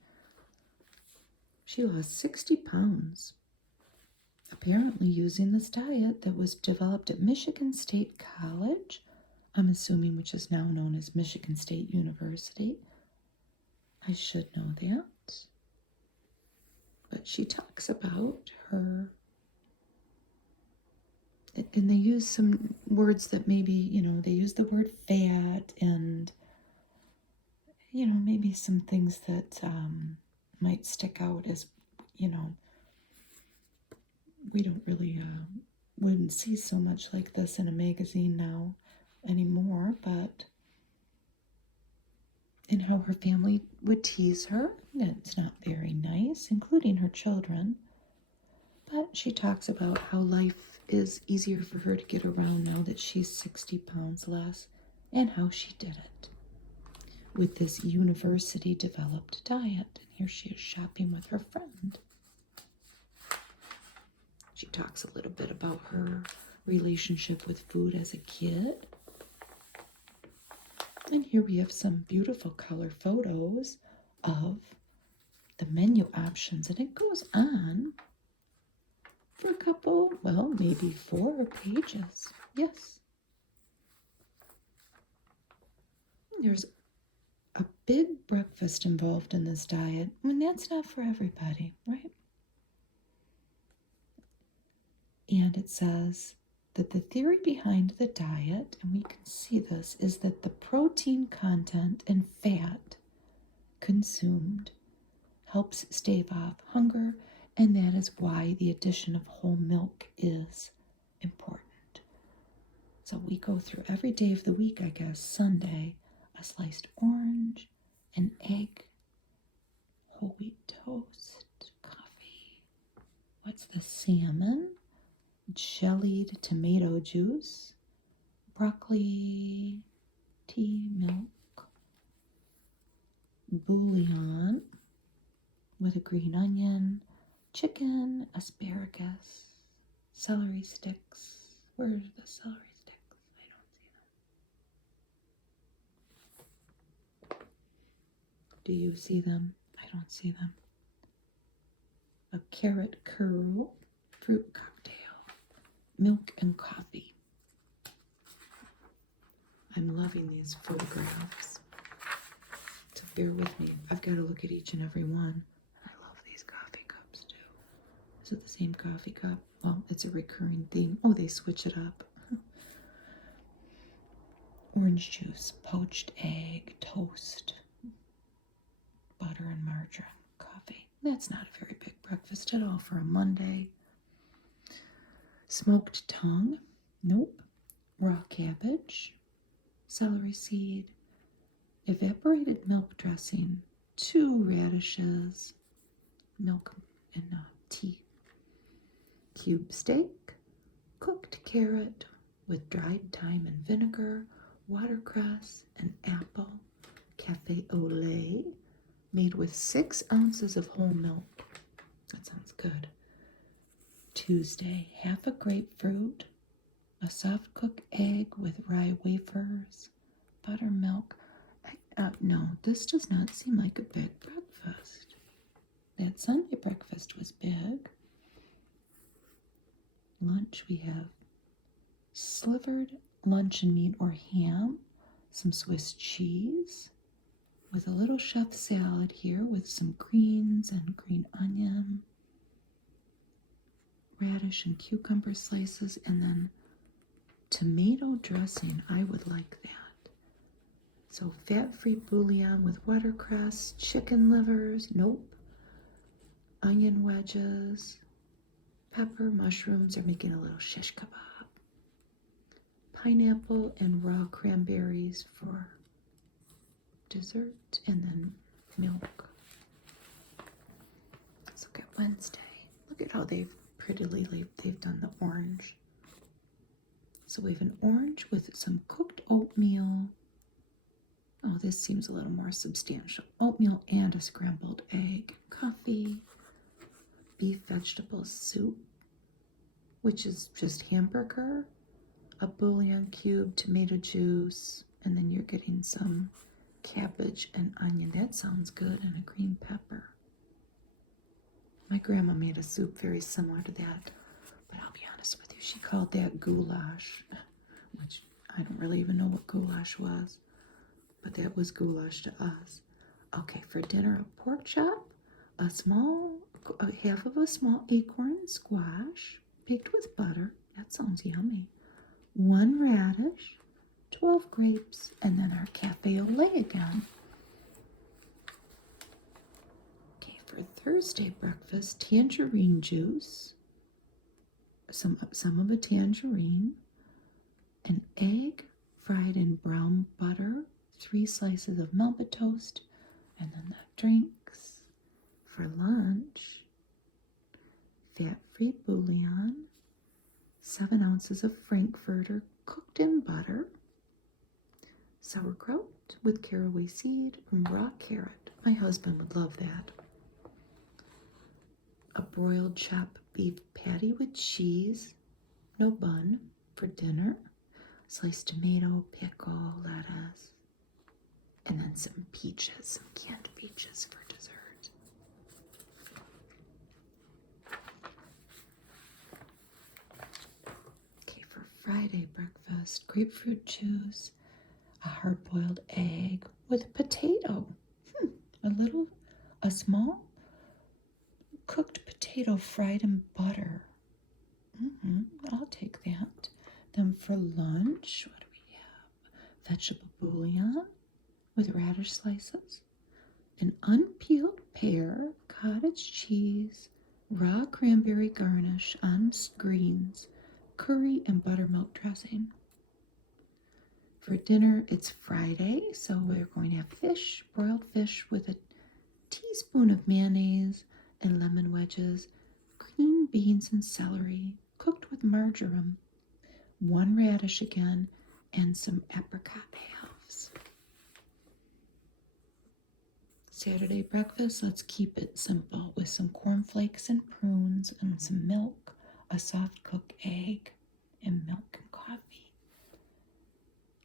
She lost 60 pounds, apparently using this diet that was developed at Michigan State College, I'm assuming, which is now known as Michigan State University. I should know that. But she talks about her, and they use some words that maybe, they use the word fat and, maybe some things that might stick out as, we don't really, wouldn't see so much like this in a magazine now anymore, but and how her family would tease her. It's not very nice, including her children. But she talks about how life is easier for her to get around now that she's 60 pounds less, and how she did it with this university developed diet. And here she is shopping with her friend. She talks a little bit about her relationship with food as a kid. And here we have some beautiful color photos of the menu options. And it goes on for a couple, well, maybe 4 pages. Yes. There's a big breakfast involved in this diet. And that's not for everybody, right? And it says that the theory behind the diet, and we can see this, is that the protein content and fat consumed helps stave off hunger, and that is why the addition of whole milk is important. So we go through every day of the week, I guess, Sunday, a sliced orange, an egg, whole wheat toast, coffee. What's the salmon? Jellied tomato juice, broccoli, tea, milk, bouillon with a green onion, chicken, asparagus, celery sticks. Where's the celery sticks? I don't see them. Do you see them? I don't see them. A carrot curl, fruit cocktail, milk and coffee. I'm loving these photographs. So bear with me. I've got to look at each and every one. I love these coffee cups too. Is it the same coffee cup? Well, it's a recurring theme. Oh, they switch it up. Orange juice, poached egg, toast, butter and margarine, coffee. That's not a very big breakfast at all for a Monday. Smoked tongue, nope. Raw cabbage, celery seed, evaporated milk dressing, 2 radishes, milk and tea. Cube steak, cooked carrot with dried thyme and vinegar, watercress, and apple, cafe au lait, made with 6 ounces of whole milk. That sounds good. Tuesday, half a grapefruit, a soft cooked egg with rye wafers, buttermilk. No, this does not seem like a big breakfast. That Sunday breakfast was big. Lunch, we have slivered luncheon meat or ham, some Swiss cheese, with a little chef salad here with some greens and green onion, radish and cucumber slices, and then tomato dressing. I would like that. So fat-free bouillon with watercress, chicken livers, nope, onion wedges, pepper, mushrooms, are making a little shish kebab, pineapple and raw cranberries for dessert, and then milk. Let's look at Wednesday. Look at how they've done the orange. So we have an orange with some cooked oatmeal. Oh, this seems a little more substantial. Oatmeal and a scrambled egg. Coffee, beef vegetable soup, which is just hamburger, a bouillon cube, tomato juice, and then you're getting some cabbage and onion. That sounds good, and a green pepper. My grandma made a soup very similar to that, but I'll be honest with you, she called that goulash, which I don't really even know what goulash was, but that was goulash to us. Okay, for dinner, a pork chop, half of a small acorn squash, baked with butter. That sounds yummy. 1 radish, 12 grapes, and then our cafe au lait again. Okay, For Thursday breakfast, tangerine juice, some of a tangerine, an egg fried in brown butter, 3 slices of Melba toast, and then the drinks. For lunch, fat-free bouillon, 7 ounces of Frankfurter cooked in butter, sauerkraut with caraway seed and raw carrot. My husband would love that. A broiled chopped beef patty with cheese, no bun, for dinner. Sliced tomato, pickle, lettuce, and then some peaches, some canned peaches for dessert. Okay, for Friday breakfast, grapefruit juice, a hard-boiled egg with potato. A small cooked potato fried in butter. I'll take that. Then for lunch, what do we have? Vegetable bouillon with radish slices, an unpeeled pear, cottage cheese, raw cranberry garnish on greens, curry and buttermilk dressing. For dinner, it's Friday, so we're going to have fish, broiled fish with a teaspoon of mayonnaise and lemon wedges, green beans and celery, cooked with marjoram, 1 radish again, and some apricot halves. Saturday breakfast, let's keep it simple with some cornflakes and prunes and some milk, a soft cooked egg, and milk and coffee.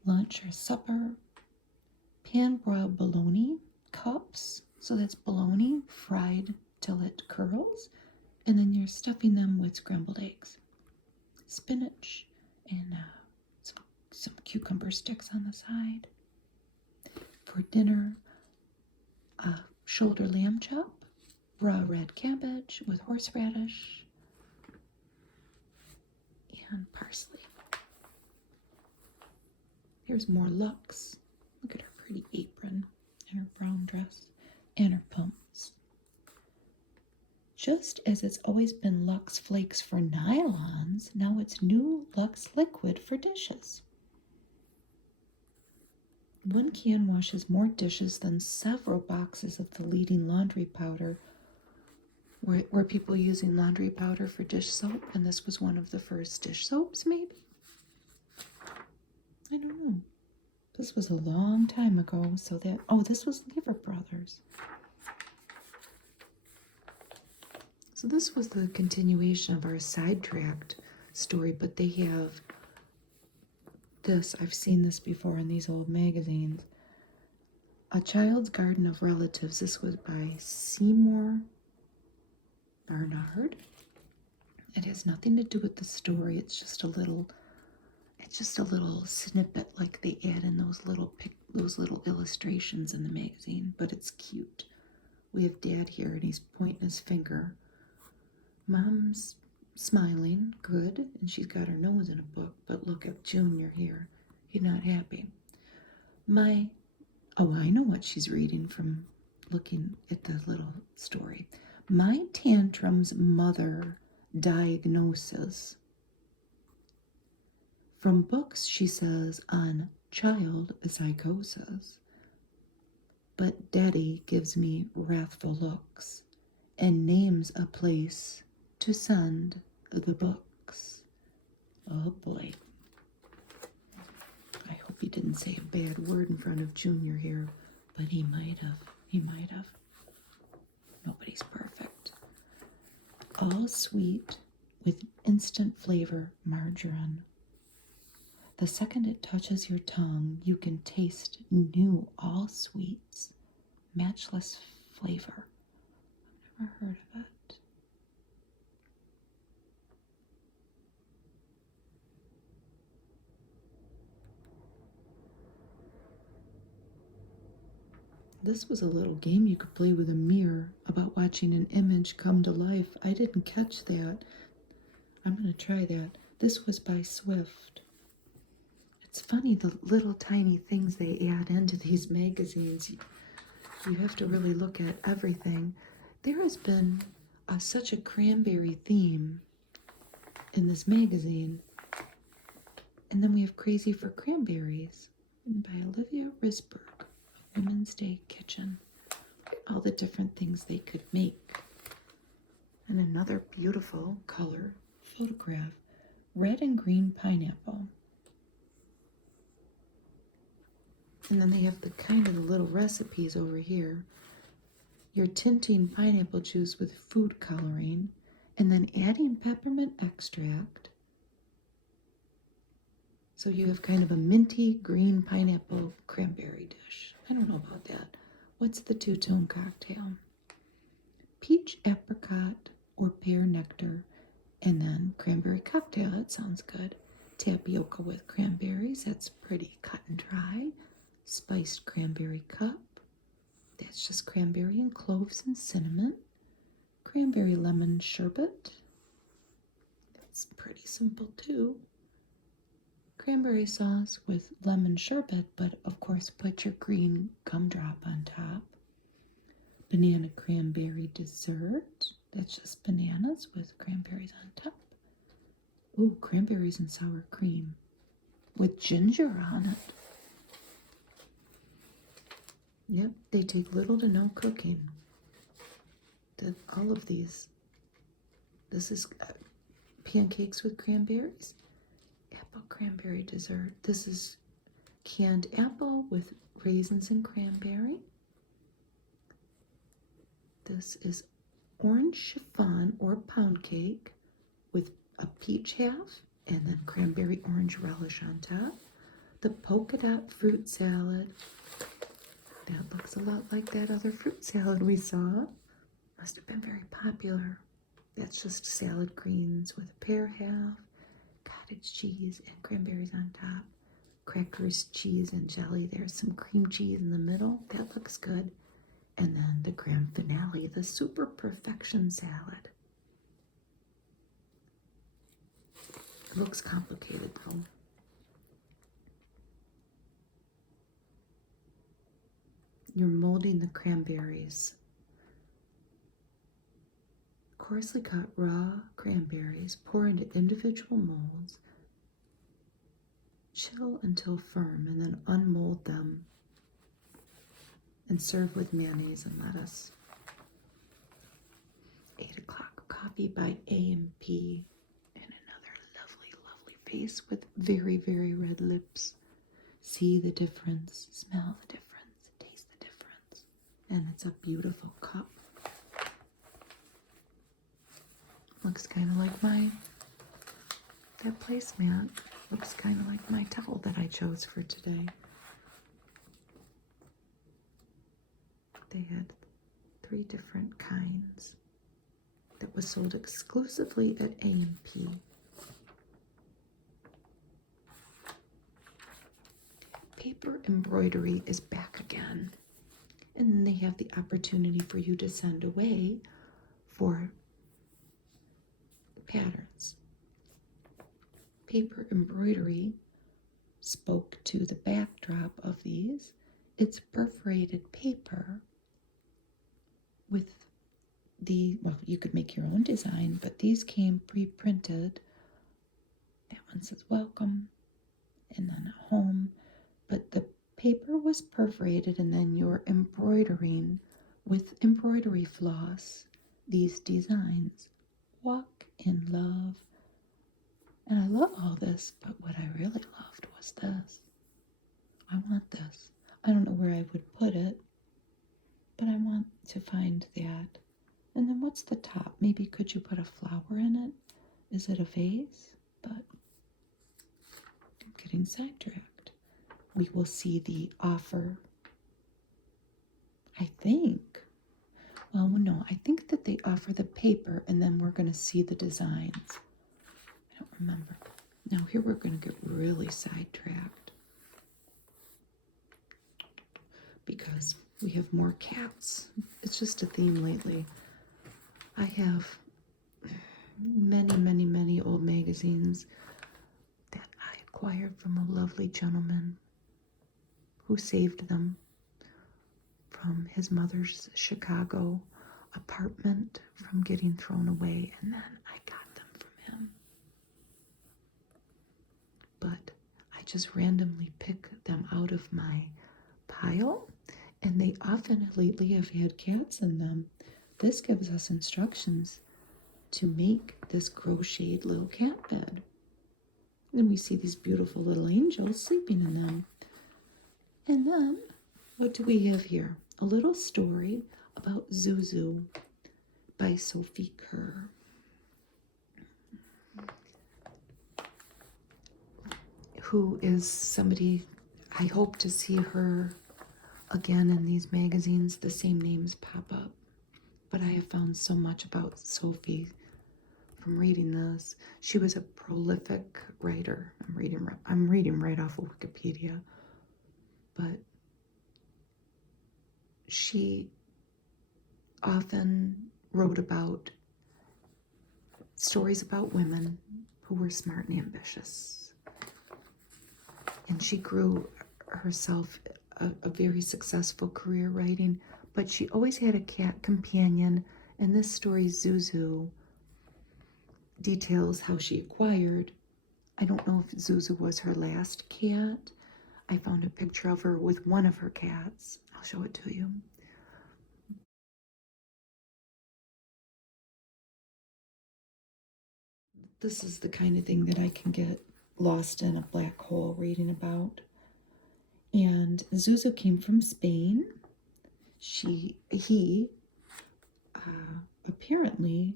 Lunch or supper, pan-broiled bologna, cups, so that's bologna fried till it curls, and then you're stuffing them with scrambled eggs, spinach, and some cucumber sticks on the side. For dinner, a shoulder lamb chop, raw red cabbage with horseradish, and parsley. Here's more Lux. Look at her pretty apron and her brown dress and her pumps. Just as it's always been Lux Flakes for nylons, now it's new Lux Liquid for dishes. 1 can washes more dishes than several boxes of the leading laundry powder. Were people using laundry powder for dish soap? And this was one of the first dish soaps, maybe? I don't know. This was a long time ago, so that... Oh, this was Lever Brothers. So this was the continuation of our sidetracked story, but they have this. I've seen this before in these old magazines. A Child's Garden of Relatives. This was by Seymour Barnard. It has nothing to do with the story. It's just a little snippet, like they add in those little illustrations in the magazine, but it's cute. We have Dad here, and he's pointing his finger. Mom's smiling, good, and she's got her nose in a book, but look at Junior here. He's not happy. I know what she's reading from looking at the little story. My tantrum's mother diagnosis. From books, she says, on child psychosis. But Daddy gives me wrathful looks and names a place to send the books. Oh boy. I hope he didn't say a bad word in front of Junior here, but he might have. Nobody's perfect. All sweet with instant flavor margarine. The second it touches your tongue, you can taste new all sweets, matchless flavor. I've never heard of it. This was a little game you could play with a mirror about watching an image come to life. I didn't catch that. I'm going to try that. This was by Swift. It's funny, the little tiny things they add into these magazines. You have to really look at everything. There has been such a cranberry theme in this magazine. And then we have Crazy for Cranberries by Olivia Risberg, Women's Day Kitchen. All the different things they could make. And another beautiful color photograph, red and green pineapple. And then they have the kind of the little recipes over here. You're tinting pineapple juice with food coloring and then adding peppermint extract. So you have kind of a minty green pineapple cranberry dish. I don't know about that. What's the two-tone cocktail? Peach apricot or pear nectar, and then cranberry cocktail. That sounds good. Tapioca with cranberries. That's pretty cut and dry. Spiced cranberry cup. That's just cranberry and cloves and cinnamon. Cranberry lemon sherbet. That's pretty simple too. Cranberry sauce with lemon sherbet, but of course put your green gumdrop on top. Banana cranberry dessert. That's just bananas with cranberries on top. Ooh, cranberries and sour cream with ginger on it. Yep, they take little to no cooking. All of these. This is pancakes with cranberries. Apple cranberry dessert. This is canned apple with raisins and cranberry. This is orange chiffon or pound cake with a peach half and then cranberry orange relish on top. The polka dot fruit salad. That looks a lot like that other fruit salad we saw. Must have been very popular. That's just salad greens with a pear half, cottage cheese and cranberries on top, crackers, cheese, and jelly. There's some cream cheese in the middle. That looks good. And then the grand finale, the super perfection salad. It looks complicated though. You're molding the cranberries. Coarsely cut raw cranberries, pour into individual molds, chill until firm, and then unmold them and serve with mayonnaise and lettuce. 8 o'clock coffee by A&P, and another lovely, lovely face with very, very red lips. See the difference, smell the difference, taste the difference, and it's a beautiful cup. Looks kind of like that placemat. Looks kind of like my towel that I chose for today. They had 3 different kinds that was sold exclusively at A&P. Paper embroidery is back again. And then they have the opportunity for you to send away for patterns. Paper embroidery spoke to the backdrop of these. It's perforated paper with you could make your own design, but these came pre-printed. That one says welcome and then home, but the paper was perforated and then you're embroidering with embroidery floss these designs. Walk in love. And I love all this, but what I really loved was this. I want this. I don't know where I would put it, but I want to find that. And then what's the top? Maybe could you put a flower in it? Is it a vase? But I'm getting sidetracked. We will see the offer. I think that they offer the paper and then we're going to see the designs. I don't remember. Now here we're going to get really sidetracked because we have more cats. It's just a theme lately. I have many, many, many old magazines that I acquired from a lovely gentleman who saved them from his mother's Chicago apartment from getting thrown away, and then I got them from him. But I just randomly pick them out of my pile, and they often lately have had cats in them. This gives us instructions to make this crocheted little cat bed. And we see these beautiful little angels sleeping in them. And then, what do we have here? A little story about Zuzu by Sophie Kerr. Who is somebody, I hope to see her again in these magazines. The same names pop up. But I have found so much about Sophie from reading this. She was a prolific writer. I'm reading right off of Wikipedia. But she often wrote about stories about women who were smart and ambitious. And she grew herself a very successful career writing, but she always had a cat companion. And this story, Zuzu, details how she acquired. I don't know if Zuzu was her last cat. I found a picture of her with one of her cats. I'll show it to you. This is the kind of thing that I can get lost in a black hole reading about. And Zuzu came from Spain. He apparently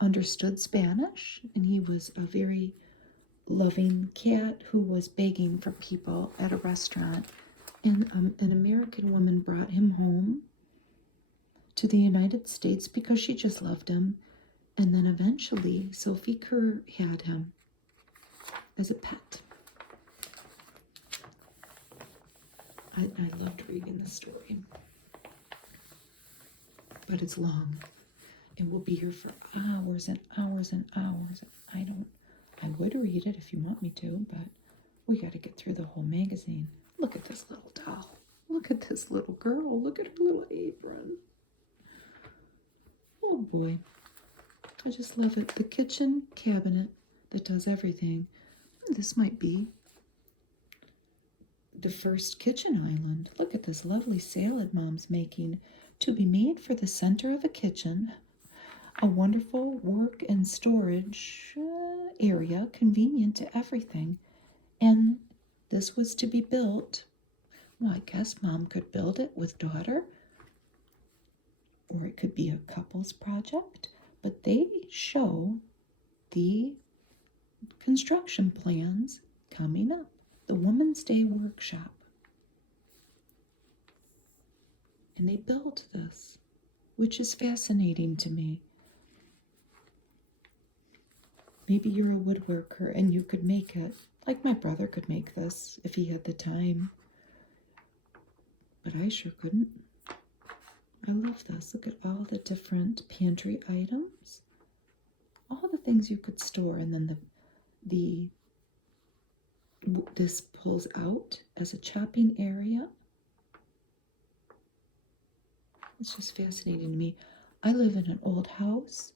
understood Spanish, and he was a very loving cat who was begging for people at a restaurant. And an American woman brought him home to the United States because she just loved him. And then eventually, Sophie Kerr had him as a pet. I loved reading this story. But it's long. It will be here for hours and hours and hours. I would read it if you want me to, but we got to get through the whole magazine. Look at this little doll. Look at this little girl. Look at her little apron. Oh boy. I just love it. The kitchen cabinet that does everything. This might be the first kitchen island. Look at this lovely salad Mom's making, to be made for the center of a kitchen. A wonderful work and storage area, convenient to everything. And this was to be built. Well, I guess Mom could build it with daughter, or it could be a couple's project. But they show the construction plans coming up. The Women's Day workshop. And they built this, which is fascinating to me. Maybe you're a woodworker and you could make it, like my brother could make this if he had the time. But I sure couldn't. I love this. Look at all the different pantry items. All the things you could store, and then this pulls out as a chopping area. It's just fascinating to me. I live in an old house.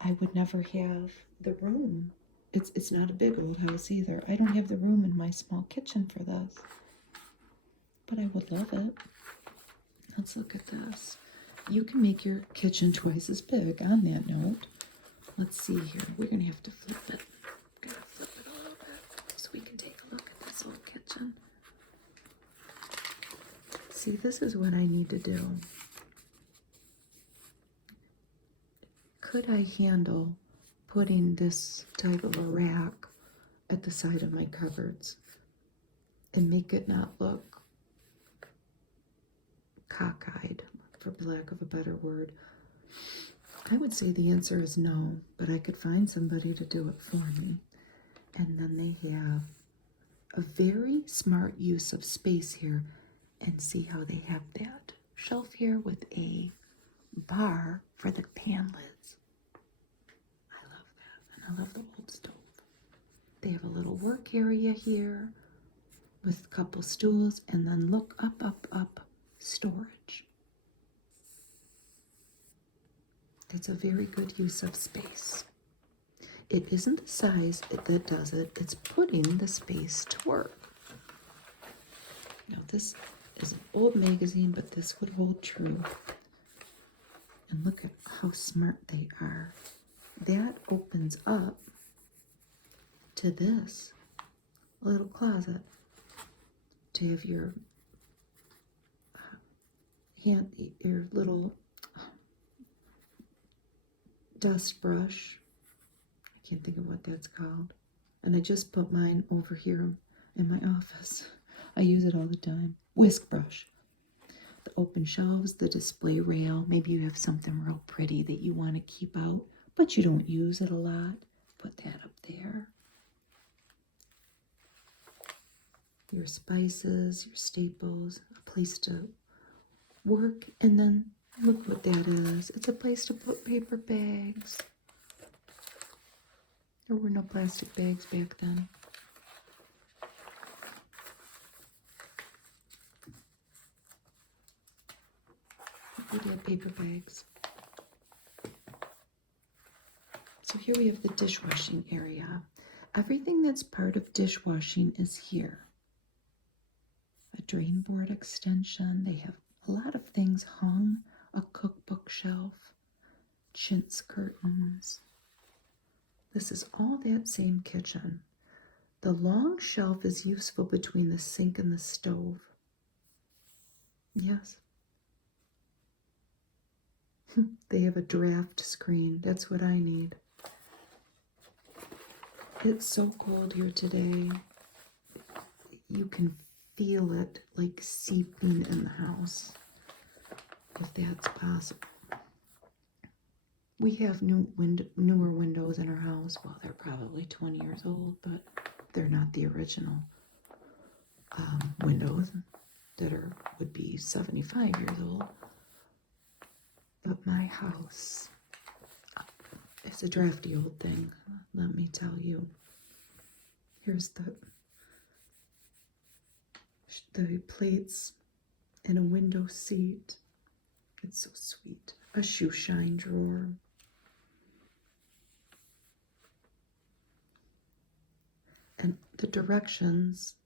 I would never have the room. It's not a big old house either. I don't have the room in my small kitchen for this. But I would love it. Let's look at this. You can make your kitchen twice as big. On that note, let's see here. We're going to have to flip it. We're going to flip it a little bit so we can take a look at this old kitchen. See, this is what I need to do. Could I handle putting this type of a rack at the side of my cupboards and make it not look cockeyed, for lack of a better word? I would say the answer is no, but I could find somebody to do it for me. And then they have a very smart use of space here, and see how they have that shelf here with a bar for the pan lids. I love that, and I love the old stove. They have a little work area here with a couple stools, and then look up, storage. It's a very good use of space. It isn't the size that does it, it's putting the space to work. Now this is an old magazine, but this would hold true. And look at how smart they are. That opens up to this little closet to have your your little dust brush. I can't think of what that's called. And I just put mine over here in my office. I use it all the time. Whisk brush. The open shelves, the display rail. Maybe you have something real pretty that you want to keep out, but you don't use it a lot. Put that up there. Your spices, your staples, a place to work, and then look what that is. It's a place to put paper bags. There were no plastic bags back then. We did paper bags. So here we have the dishwashing area. Everything that's part of dishwashing is here. A drain board extension. They have a lot of things hung. A cookbook shelf. Chintz curtains. This is all that same kitchen. The long shelf is useful between the sink and the stove. Yes. They have a draft screen. That's what I need. It's so cold here today. You can feel it like seeping in the house, if that's possible. We have newer windows in our house. Well, they're probably 20 years old, but they're not the original windows that would be 75 years old. But my house is a drafty old thing, let me tell you. Here's the plates and a window seat. It's so sweet. A shoe shine drawer. And the directions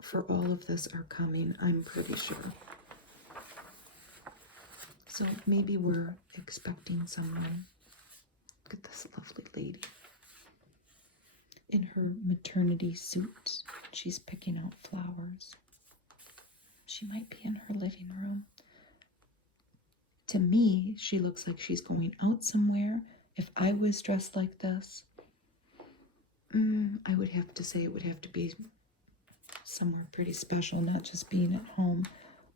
for all of this are coming, I'm pretty sure. So maybe we're expecting someone. Look at this lovely lady in her maternity suit. She's picking out flowers. She might be in her living room. To me, she looks like she's going out somewhere. If I was dressed like this, I would have to say it would have to be somewhere pretty special, not just being at home.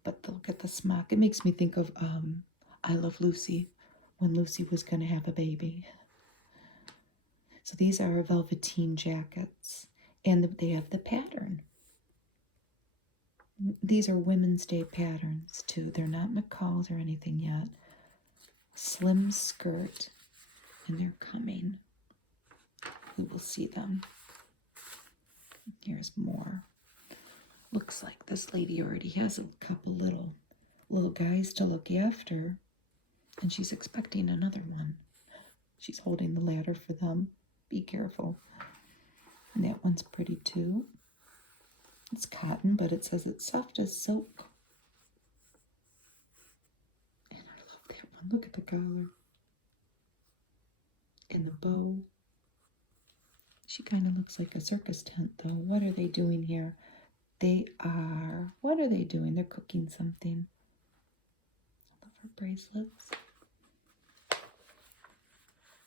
But look at the smock. It makes me think of I Love Lucy, when Lucy was going to have a baby. So these are velveteen jackets, and they have the pattern. These are Women's Day patterns, too. They're not McCall's or anything yet. Slim skirt, and they're coming. We will see them. Here's more. Looks like this lady already has a couple little guys to look after, and she's expecting another one. She's holding the ladder for them. Be careful. And that one's pretty too. It's cotton, but it says it's soft as silk. And I love that one. Look at the collar. And the bow. She kind of looks like a circus tent, though. What are they doing here? What are they doing? They're cooking something. I love her bracelets.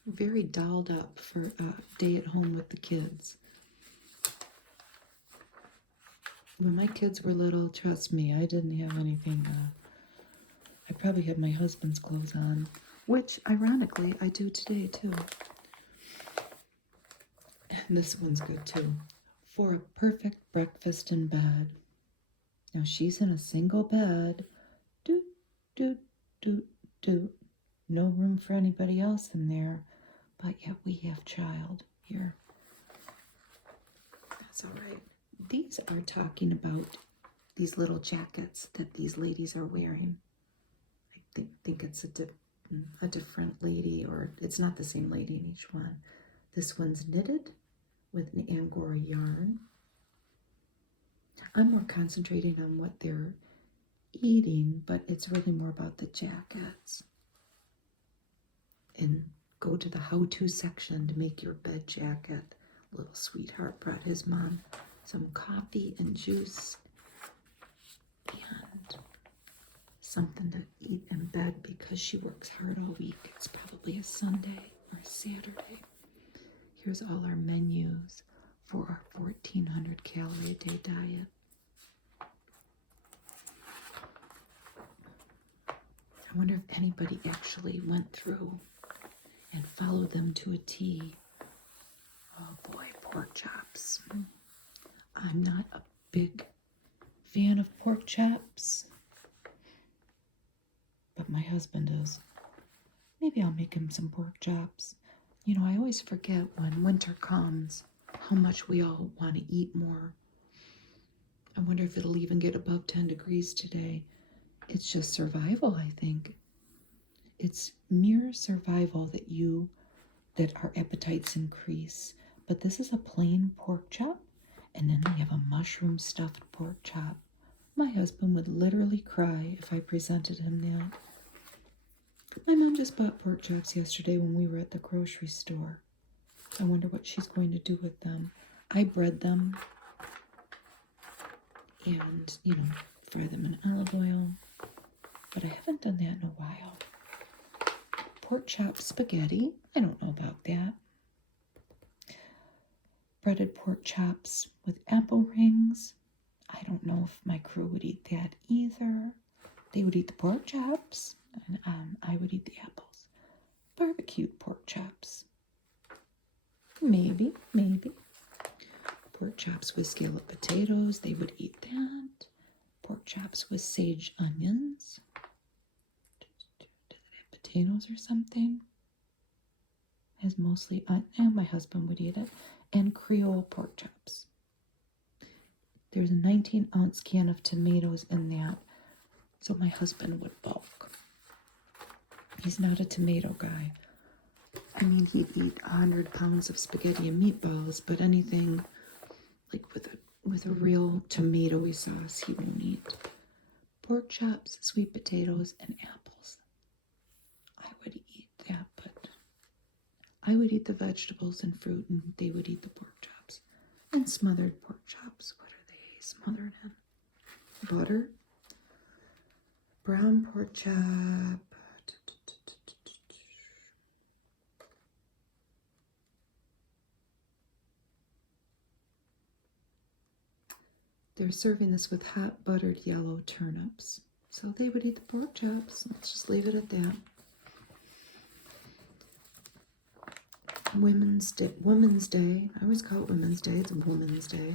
Very dolled up for a day at home with the kids. When my kids were little, trust me, I didn't have anything. I probably had my husband's clothes on, which, ironically, I do today, too. And this one's good, too. For a perfect breakfast in bed. Now, she's in a single bed. Doot, doot, doot, doot. No room for anybody else in there. But yet we have child here. That's all right. These are talking about these little jackets that these ladies are wearing. I think it's a different lady, or it's not the same lady in each one. This one's knitted with an Angora yarn. I'm more concentrating on what they're eating, but it's really more about the jackets. And go to the how-to section to make your bed jacket. Little sweetheart brought his mom some coffee and juice and something to eat in bed because she works hard all week. It's probably a Sunday or a Saturday. Here's all our menus for our 1,400 calorie a day diet. I wonder if anybody actually went through and followed them to a T. Oh boy, pork chops. I'm not a big fan of pork chops, but my husband is. Maybe I'll make him some pork chops. You know, I always forget when winter comes how much we all want to eat more. I wonder if it'll even get above 10 degrees today. It's just survival, I think. It's mere survival that our appetites increase. But this is a plain pork chop, and then we have a mushroom stuffed pork chop. My husband would literally cry if I presented him that. My mom just bought pork chops yesterday when we were at the grocery store. I wonder what she's going to do with them. I bread them and, fry them in olive oil. But I haven't done that in a while. Pork chop spaghetti. I don't know about that. Breaded pork chops with apple rings. I don't know if my crew would eat that either. They would eat the pork chops, and I would eat the apples. Barbecued pork chops. Maybe. Pork chops with scalloped potatoes. They would eat that. Pork chops with sage onions. Does it have potatoes or something? It has mostly, my husband would eat it. And Creole pork chops. There's a 19-ounce can of tomatoes in that, so my husband would bulk. He's not a tomato guy. I mean, he'd eat 100 pounds of spaghetti and meatballs, but anything like with a real tomatoey sauce, he won't eat. Pork chops, sweet potatoes, and apples. I would eat that, but I would eat the vegetables and fruit, and they would eat the pork chops. And smothered pork chops. What are they smothered in? Butter. Brown pork chop. They're serving this with hot buttered yellow turnips. So they would eat the pork chops. Let's just leave it at that. Women's Day. I always call it Women's Day. It's Women's Day.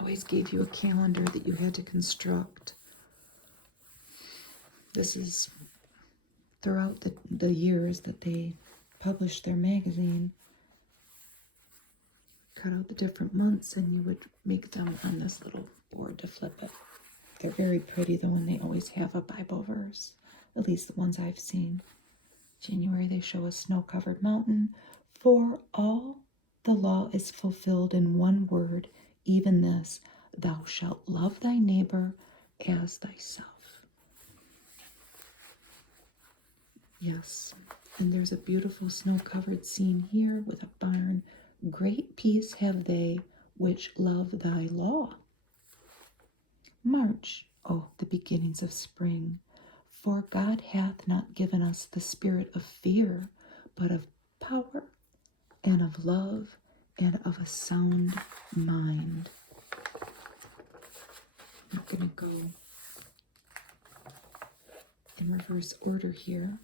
Always gave you a calendar that you had to construct. This is throughout the years that they published their magazine. Cut out the different months and you would make them on this little board to flip it. They're very pretty though, and they always have a Bible verse, at least the ones I've seen. January, they show a snow-covered mountain. For all the law is fulfilled in one word, even this, thou shalt love thy neighbor as thyself. Yes, and there's a beautiful snow-covered scene here with a barn. Great peace have they which love thy law. March, the beginnings of spring. For God hath not given us the spirit of fear, but of power and of love and of a sound mind. I'm going to go in reverse order here.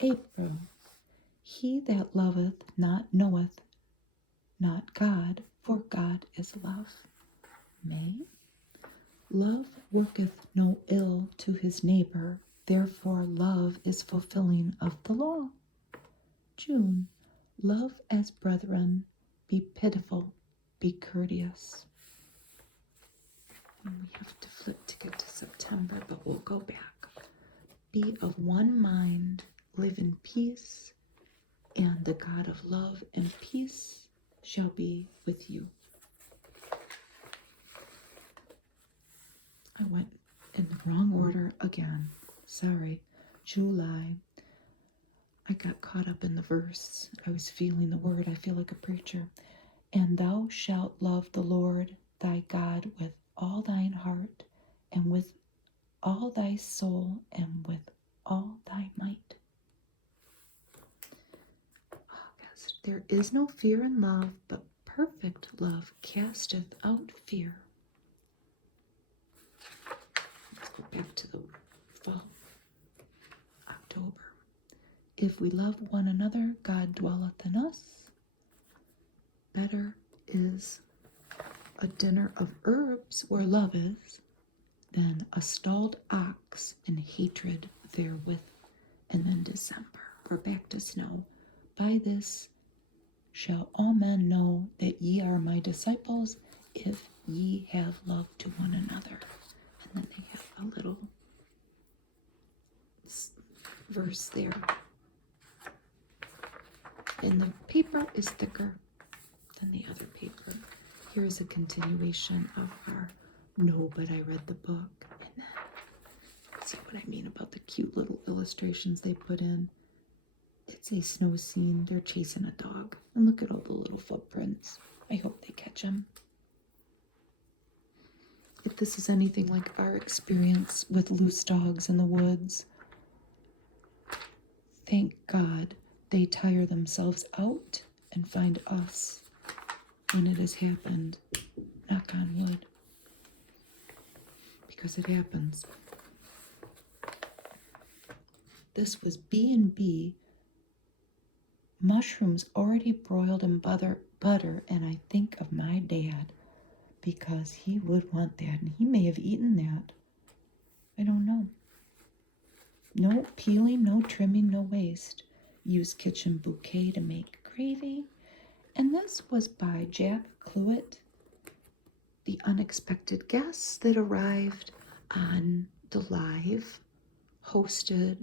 April. He that loveth not knoweth not God, for God is love. May. Love worketh no ill to his neighbor, therefore love is fulfilling of the law. June. Love as brethren, be pitiful, be courteous. And we have to flip to get to September, but we'll go back. be of one mind, live in peace, and the God of love and peace shall be with you. I went in the wrong order again. Sorry. July. I got caught up in the verse. I was feeling the word. I feel like a preacher. And thou shalt love the Lord thy God with all thine heart, and with all thy soul, and with all thy might. August. There is no fear in love, but perfect love casteth out fear. Let's go back to the fall. October. If we love one another, God dwelleth in us. Better is a dinner of herbs where love is than a stalled ox and hatred therewith. And then December, we're back to snow. By this shall all men know that ye are my disciples, if ye have love to one another. And then they have a little verse there. And the paper is thicker than the other paper. Here's a continuation of our no, but I read the book. And then see what I mean about the cute little illustrations they put in. It's a snow scene. They're chasing a dog. And look at all the little footprints. I hope they catch him. If this is anything like our experience with loose dogs in the woods, thank God they tire themselves out and find us when it has happened. Knock on wood. Because it happens. This was B&B, mushrooms already broiled in butter, and I think of my dad because he would want that, and he may have eaten that. I don't know. No peeling, no trimming, no waste. Use kitchen bouquet to make gravy. And this was by Jack Cluett, the unexpected guests that arrived on the live hosted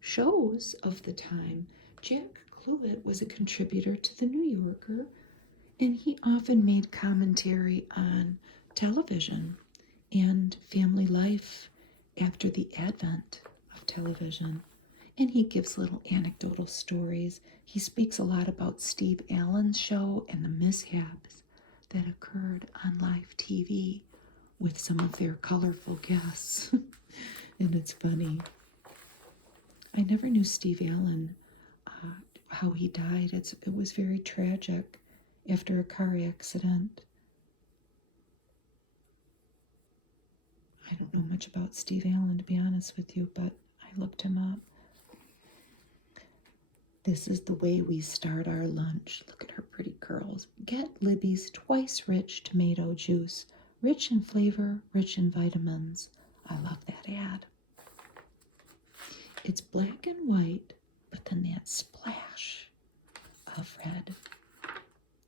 shows of the time. Jack Cluett was a contributor to the New Yorker, and he often made commentary on television and family life after the advent of television. And he gives little anecdotal stories. He speaks a lot about Steve Allen's show and the mishaps that occurred on live TV with some of their colorful guests. And it's funny. I never knew Steve Allen, how he died. It was very tragic after a car accident. I don't know much about Steve Allen, to be honest with you, but I looked him up. This is the way we start our lunch. Look at her pretty curls. Get Libby's twice rich tomato juice. Rich in flavor, rich in vitamins. I love that ad. It's black and white, but then that splash of red.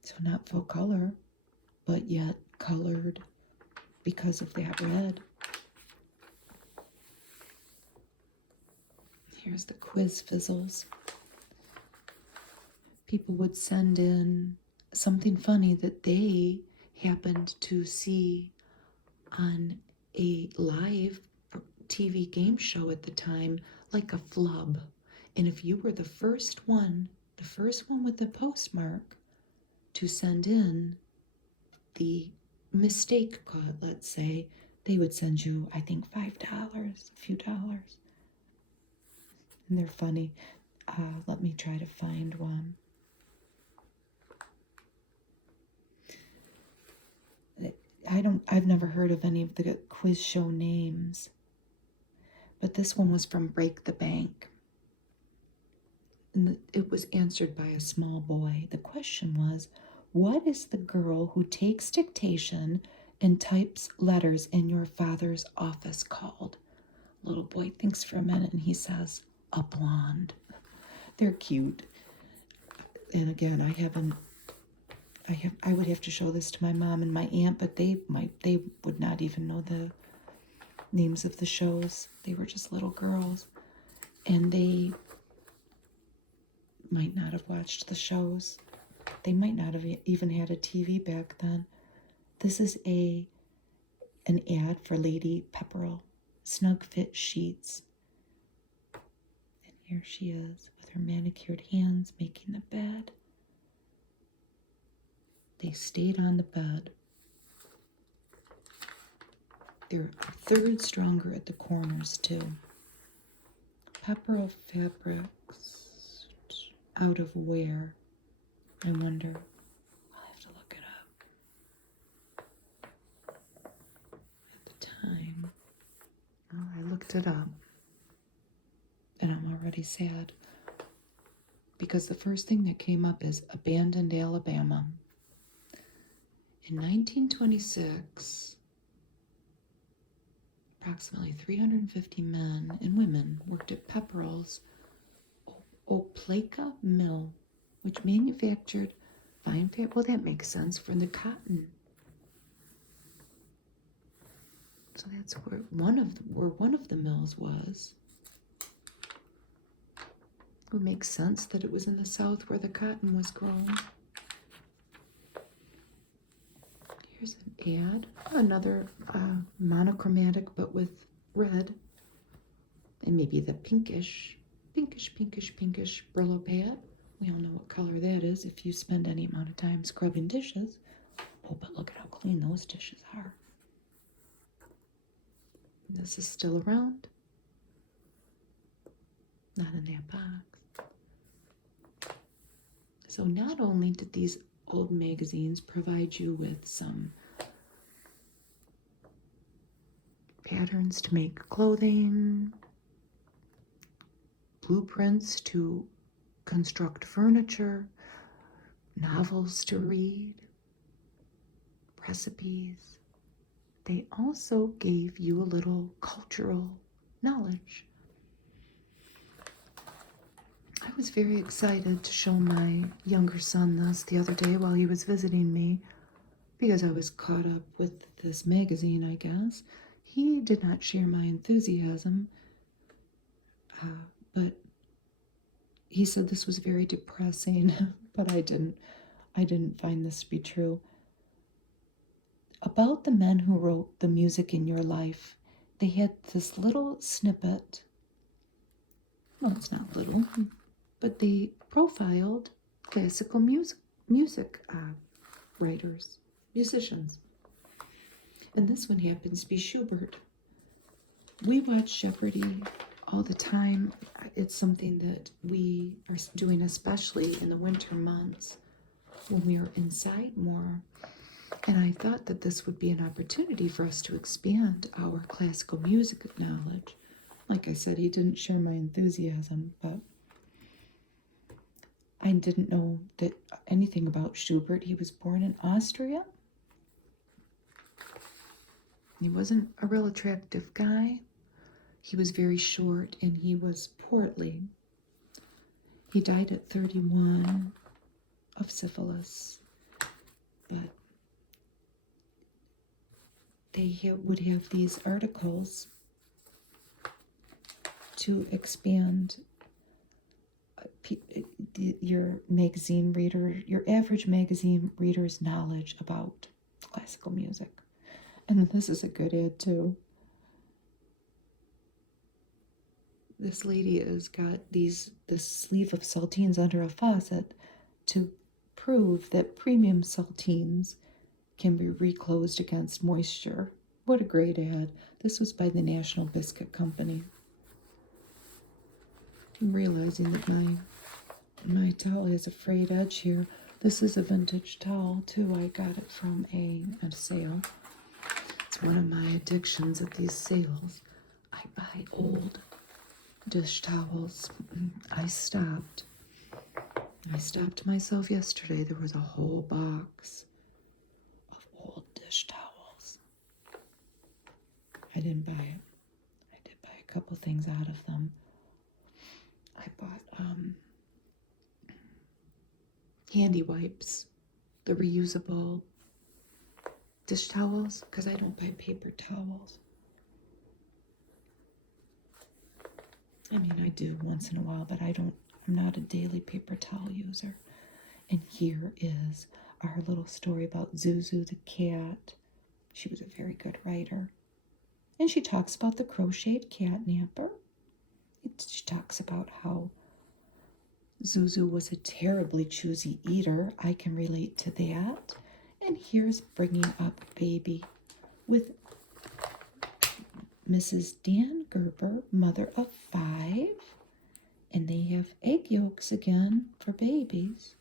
So not full color, but yet colored because of that red. Here's the quiz fizzles. People would send in something funny that they happened to see on a live TV game show at the time, like a flub. And if you were the first one with the postmark to send in the mistake code, let's say, they would send you, I think, $5, a few dollars. And they're funny. Let me try to find one. I've never heard of any of the quiz show names, but this one was from Break the Bank. And it was answered by a small boy. The question was, what is the girl who takes dictation and types letters in your father's office called? Little boy thinks for a minute and he says, a blonde. They're cute. And again, I would have to show this to my mom and my aunt, but they would not even know the names of the shows. They were just little girls. And they might not have watched the shows. They might not have even had a TV back then. This is an ad for Lady Pepperell Snug Fit Sheets. And here she is with her manicured hands making the bed. They stayed on the bed. They're a third stronger at the corners too. Pepperell fabrics, out of where? I wonder. I'll have to look it up. At the time, oh, I looked it up, and I'm already sad because the first thing that came up is abandoned Alabama. In 1926, approximately 350 men and women worked at Pepperell's Opelika Mill, which manufactured fine fabric. Well, that makes sense for the cotton. So that's where one of the mills was. It would make sense that it was in the South where the cotton was grown. Here's an ad, another monochromatic, but with red, and maybe the pinkish Brillo pad. We all know what color that is if you spend any amount of time scrubbing dishes. Oh, but look at how clean those dishes are. This is still around. Not in that box. So not only did these old magazines provide you with some patterns to make clothing, blueprints to construct furniture, novels to read, recipes, they also gave you a little cultural knowledge. I was very excited to show my younger son this the other day while he was visiting me because I was caught up with this magazine, I guess. He did not share my enthusiasm, but he said this was very depressing, but I didn't find this to be true. About the men who wrote the music in your life, they had this little snippet. Well, it's not little, but they profiled classical music writers, musicians. And this one happens to be Schubert. We watch Jeopardy all the time. It's something that we are doing, especially in the winter months when we are inside more. And I thought that this would be an opportunity for us to expand our classical music knowledge. Like I said, he didn't share my enthusiasm, but I didn't know that anything about Schubert. He was born in Austria. He wasn't a real attractive guy. He was very short and he was portly. He died at 31 of syphilis, but they would have these articles to expand your magazine reader, your average magazine reader's knowledge about classical music. And this is a good ad too. This lady has got this sleeve of saltines under a faucet to prove that premium saltines can be reclosed against moisture. What a great ad. This was by the National Biscuit Company. I'm realizing that my towel has a frayed edge here. This is a vintage towel too. I got it from a sale. It's one of my addictions at these sales. I buy old dish towels. I stopped myself yesterday. There was a whole box of old dish towels. I didn't buy it. I did buy a couple things out of them. I bought handy wipes, the reusable dish towels, because I don't buy paper towels. I mean, I do once in a while, but I'm not a daily paper towel user. And here is our little story about Zuzu the cat. She was a very good writer. And she talks about the crocheted catnapper. She talks about how Zuzu was a terribly choosy eater. I can relate to that. And here's bringing up baby with Mrs. Dan Gerber, mother of 5. And they have egg yolks again for babies.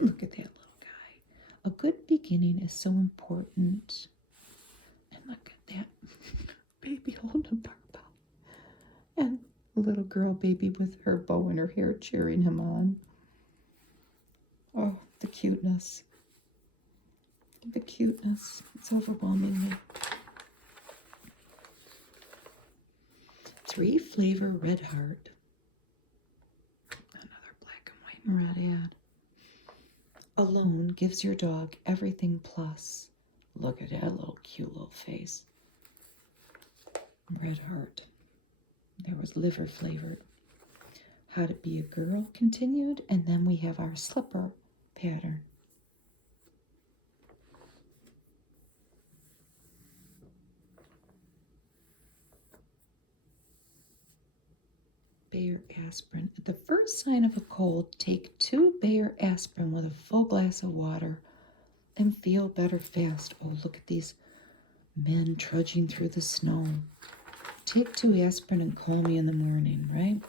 Look at that little guy. A good beginning is so important. And look at that baby holding a barbell. And a little girl baby with her bow in her hair cheering him on. Oh, the cuteness. The cuteness. It's overwhelming me. 3 Flavor Red Heart. Another black and white and red ad. Alone gives your dog everything plus. Look at that little cute little face. Red Heart. There was liver flavored. How to Be a Girl continued, and then we have our slipper pattern. Bayer aspirin. At the first sign of a cold, take 2 Bayer aspirin with a full glass of water and feel better fast. Oh, look at these men trudging through the snow. Take 2 aspirin and call me in the morning, right?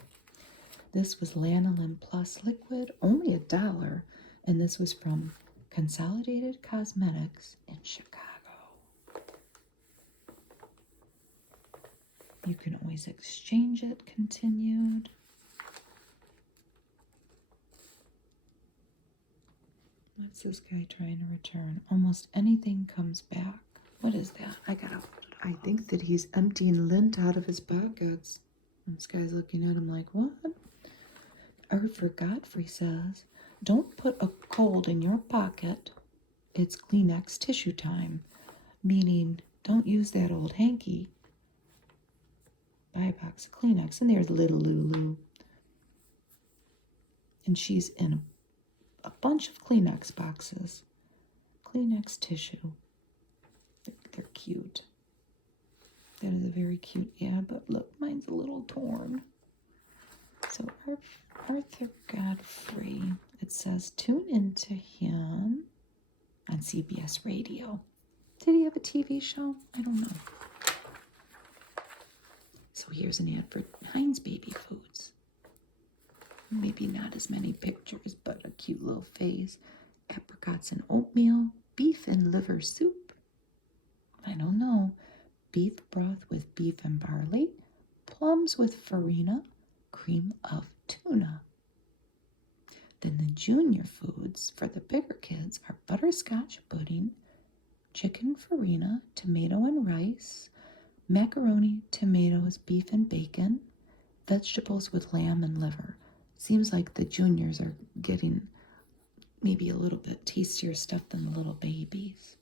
This was Lanolin Plus Liquid, only $1, and this was from Consolidated Cosmetics in Chicago. You can always exchange it, continued. What's this guy trying to return? Almost anything comes back. What is that? I think that he's emptying lint out of his pockets. And this guy's looking at him like, what? Arthur Godfrey says, don't put a cold in your pocket. It's Kleenex tissue time. Meaning, don't use that old hanky. Buy a box of Kleenex. And there's little Lulu. And she's in a bunch of Kleenex boxes. Kleenex tissue. They're cute. That is a very cute ad, but look, mine's a little torn. So Arthur Godfrey, it says, tune into him on CBS Radio. Did he have a TV show? I don't know. So here's an ad for Heinz Baby Foods. Maybe not as many pictures, but a cute little face. Apricots and oatmeal, beef and liver soup. I don't know. Beef broth with beef and barley, plums with farina, cream of tuna. Then the junior foods for the bigger kids are butterscotch pudding, chicken farina, tomato and rice, macaroni, tomatoes, beef and bacon, vegetables with lamb and liver. Seems like the juniors are getting maybe a little bit tastier stuff than the little babies.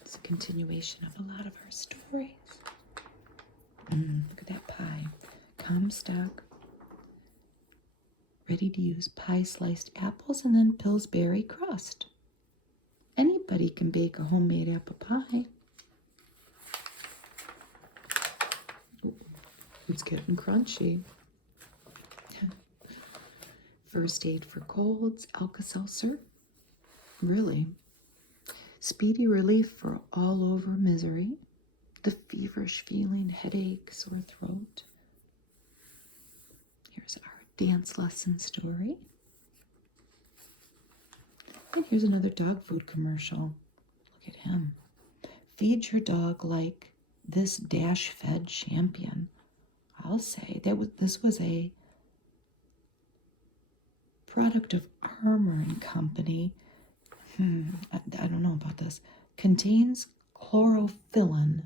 It's a continuation of a lot of our stories. Look at that pie. Comstock. Ready to use pie sliced apples and then Pillsbury crust. Anybody can bake a homemade apple pie. Ooh, it's getting crunchy. First aid for colds, Alka-Seltzer. Really? Speedy relief for all over misery. The feverish feeling, headache, sore throat. Here's our dance lesson story. And here's another dog food commercial. Look at him. Feed your dog like this dash-fed champion. I'll say this was a product of Armour and Company. I don't know about this. Contains chlorophyllin.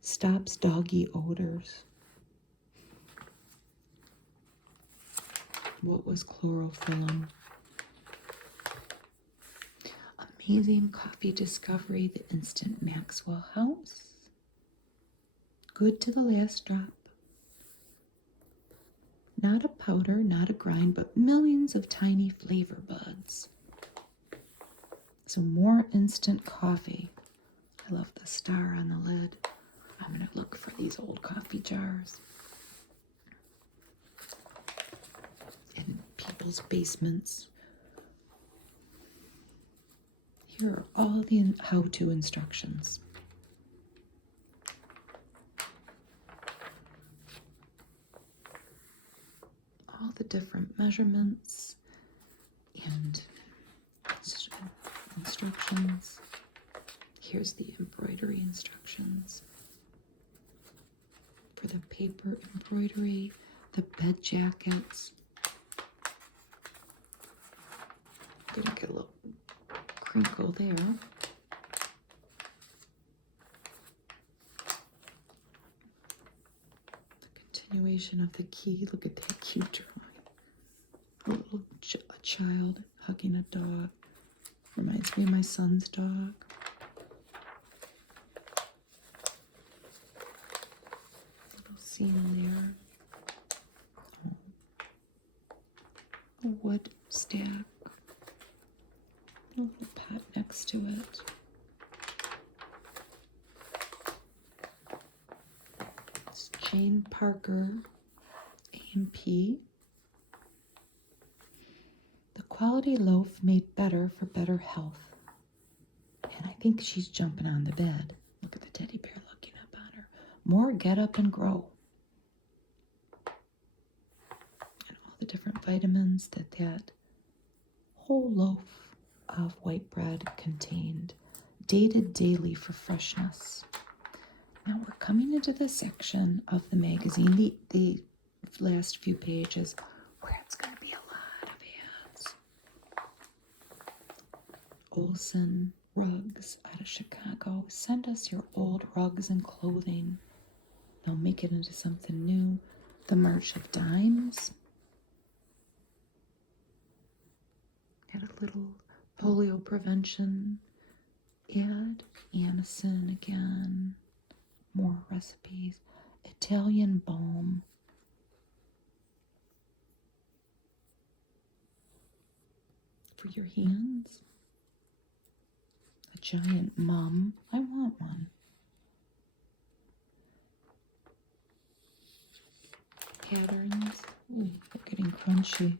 Stops doggy odors. What was chlorophyllin? Amazing coffee discovery, the instant Maxwell House. good to the last drop. Not a powder, not a grind, but millions of tiny flavor buds. So more instant coffee. I love the star on the lid. I'm going to look for these old coffee jars in people's basements. Here are all the how-to instructions. All the different measurements and instructions. Here's the embroidery instructions for the paper embroidery, the bed jackets. Gonna get a little crinkle there. The continuation of the key. Look at that cute drawing. A child hugging a dog. Reminds me of my son's dog. Little scene there. A wood stack. A little pot next to it. It's Jane Parker, A&P. The quality loaf made better for better health. And I think she's jumping on the bed. Look at the teddy bear looking up on her. More get up and grow. And all the different vitamins that whole loaf of white bread contained, dated daily for freshness. Now we're coming into the section of the magazine, the last few pages, where it's going to be a lot of ads. Olson Rugs out of Chicago. Send us your old rugs and clothing. They'll make it into something new. The March of Dimes. Had a little polio prevention ad. Anison again. More recipes. Italian balm. For your hands. A giant mum. I want one. Patterns. Ooh, they're getting crunchy.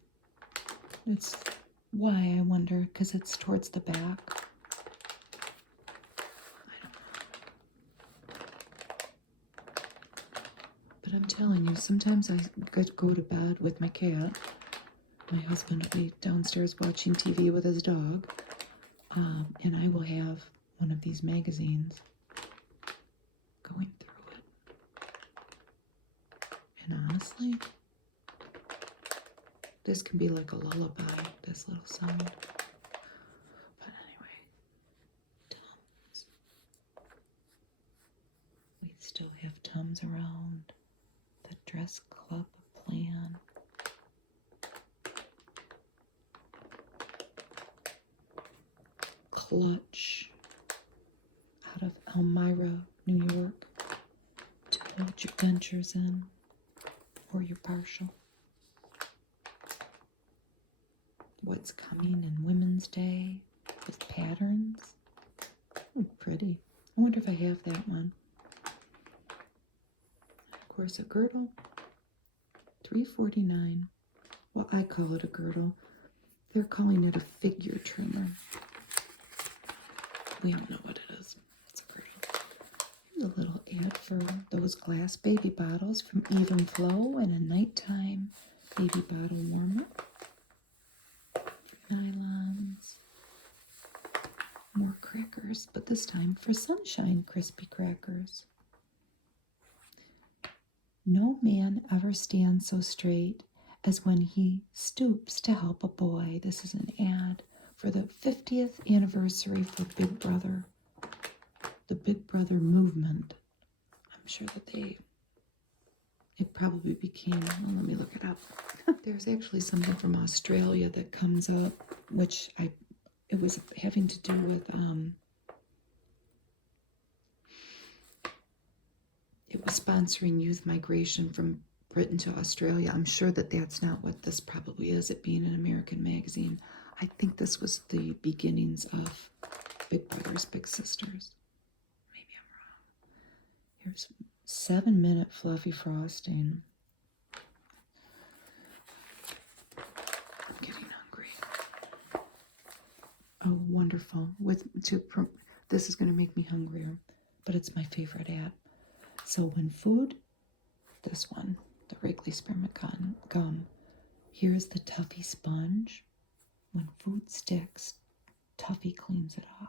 It's why, I wonder, because it's towards the back. I don't know. But I'm telling you, sometimes I go to bed with my cat. My husband will be downstairs watching TV with his dog. And I will have one of these magazines going through it. And honestly, this can be like a lullaby, this little song. But anyway, Tums. We still have Tums around. The Dress Club plan. Clutch out of Elmira, New York, to hold your dentures in or your partial. What's coming in Women's Day with patterns. Oh, pretty. I wonder if I have that one. Of course, a girdle, $3.49. Well, I call it a girdle. They're calling it a figure trimmer. We don't know what it is. It's a girdle. Here's a little ad for those glass baby bottles from Even Flow and a nighttime baby bottle warmer. Nylons. More crackers, but this time for Sunshine Crispy Crackers. No man ever stands so straight as when he stoops to help a boy. This is an ad for the 50th anniversary for Big Brother, the Big Brother movement. I'm sure that it probably became, well, let me look it up. There's actually something from Australia that comes up, which it was having to do with, was sponsoring youth migration from Britain to Australia. I'm sure that that's not what this probably is, it being an American magazine. I think this was the beginnings of Big Brothers, Big Sisters. Maybe I'm wrong. Here's 7-minute fluffy frosting. I'm getting hungry. Oh, wonderful. This is going to make me hungrier, but it's my favorite ad. So when food, this one, the Wrigley Spearmint Gum, here's the Tuffy sponge. When food sticks, Tuffy cleans it off.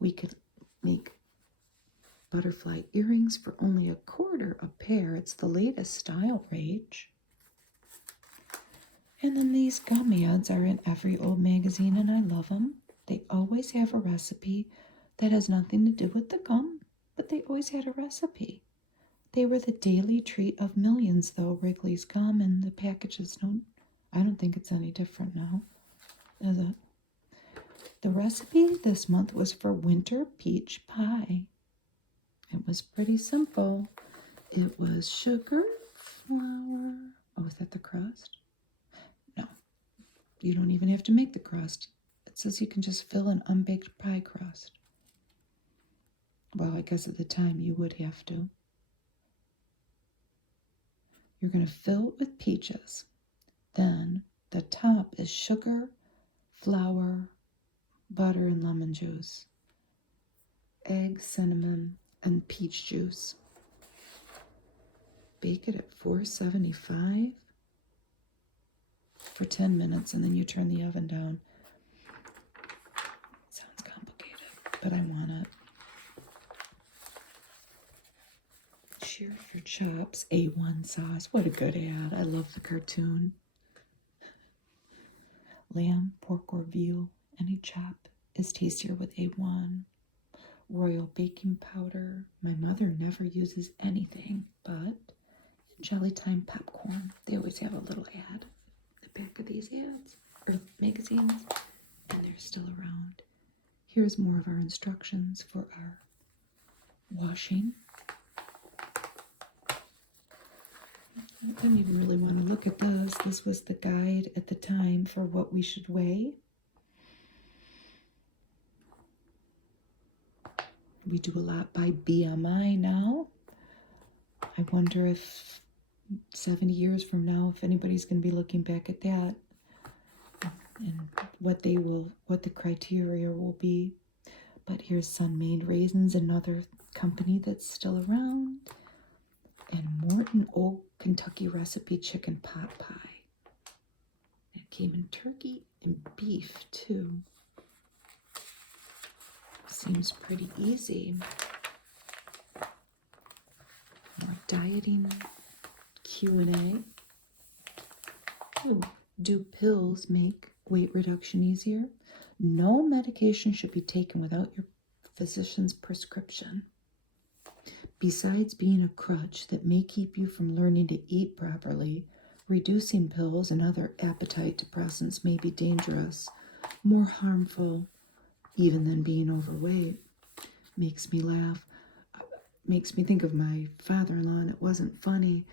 We could make butterfly earrings for only $1/4 a pair. It's the latest style rage. And then these gum ads are in every old magazine, and I love them. They always have a recipe that has nothing to do with the gum, but they always had a recipe. They were the daily treat of millions, though, Wrigley's gum, and the packages I don't think it's any different now, is it? The recipe this month was for winter peach pie. It was pretty simple. It was sugar, flour. Oh, is that the crust? No, you don't even have to make the crust. It says you can just fill an unbaked pie crust. Well, I guess at the time you would have to. You're going to fill it with peaches. Then the top is sugar, flour, butter, and lemon juice, egg, cinnamon, and peach juice. Bake it at 475 for 10 minutes, and then you turn the oven down. Sounds complicated, but I want it. Shear your chops, A1 sauce. What a good ad. I love the cartoon. Lamb, pork, or veal, any chop is tastier with A1. Royal baking powder. My mother never uses anything but Jelly Time popcorn. They always have a little ad in the back of these ads or magazines, and they're still around. Here's more of our instructions for our washing. I don't even really want to look at this. This was the guide at the time for what we should weigh. We do a lot by BMI now. I wonder if 70 years from now, if anybody's going to be looking back at that and what the criteria will be. But here's Sun-Made Raisins, another company that's still around. And Morton Old Kentucky Recipe Chicken Pot Pie. It came in turkey and beef, too. Seems pretty easy. More dieting Q&A. Oh, do pills make weight reduction easier? No medication should be taken without your physician's prescription. Besides being a crutch that may keep you from learning to eat properly, reducing pills and other appetite depressants may be dangerous, more harmful even than being overweight. Makes me laugh. Makes me think of my father-in-law, and it wasn't funny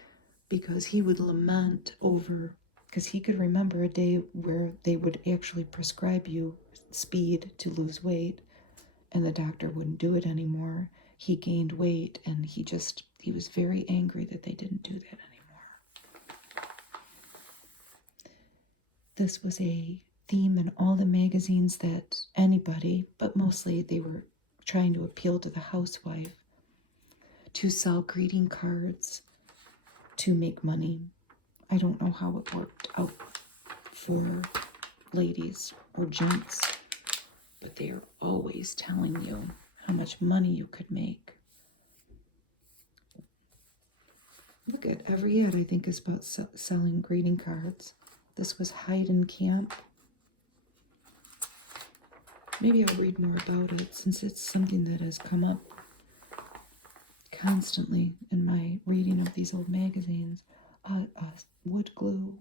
because he would lament over, because he could remember a day where they would actually prescribe you speed to lose weight, and the doctor wouldn't do it anymore. He gained weight, and he was very angry that they didn't do that anymore. This was a theme in all the magazines that anybody, but mostly they were trying to appeal to the housewife, to sell greeting cards, to make money. I don't know how it worked out for ladies or gents, but they are always telling you how much money you could make. Look at every ad, I think, is about selling greeting cards. This was Hide and Camp. Maybe I'll read more about it since it's something that has come up constantly in my reading of these old magazines. Wood glue,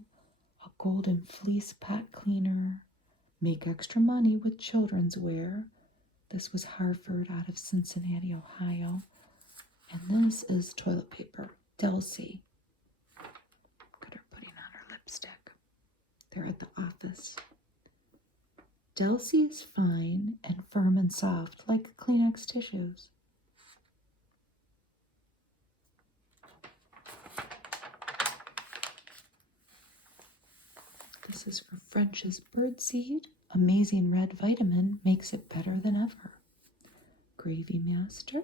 a golden fleece pot cleaner, make extra money with children's wear. This was Harford out of Cincinnati, Ohio. And this is toilet paper. Delcy. Look at her putting on her lipstick. They're at the office. Delcy is fine and firm and soft, like Kleenex tissues. This is for French's birdseed. Amazing red vitamin makes it better than ever. Gravy Master.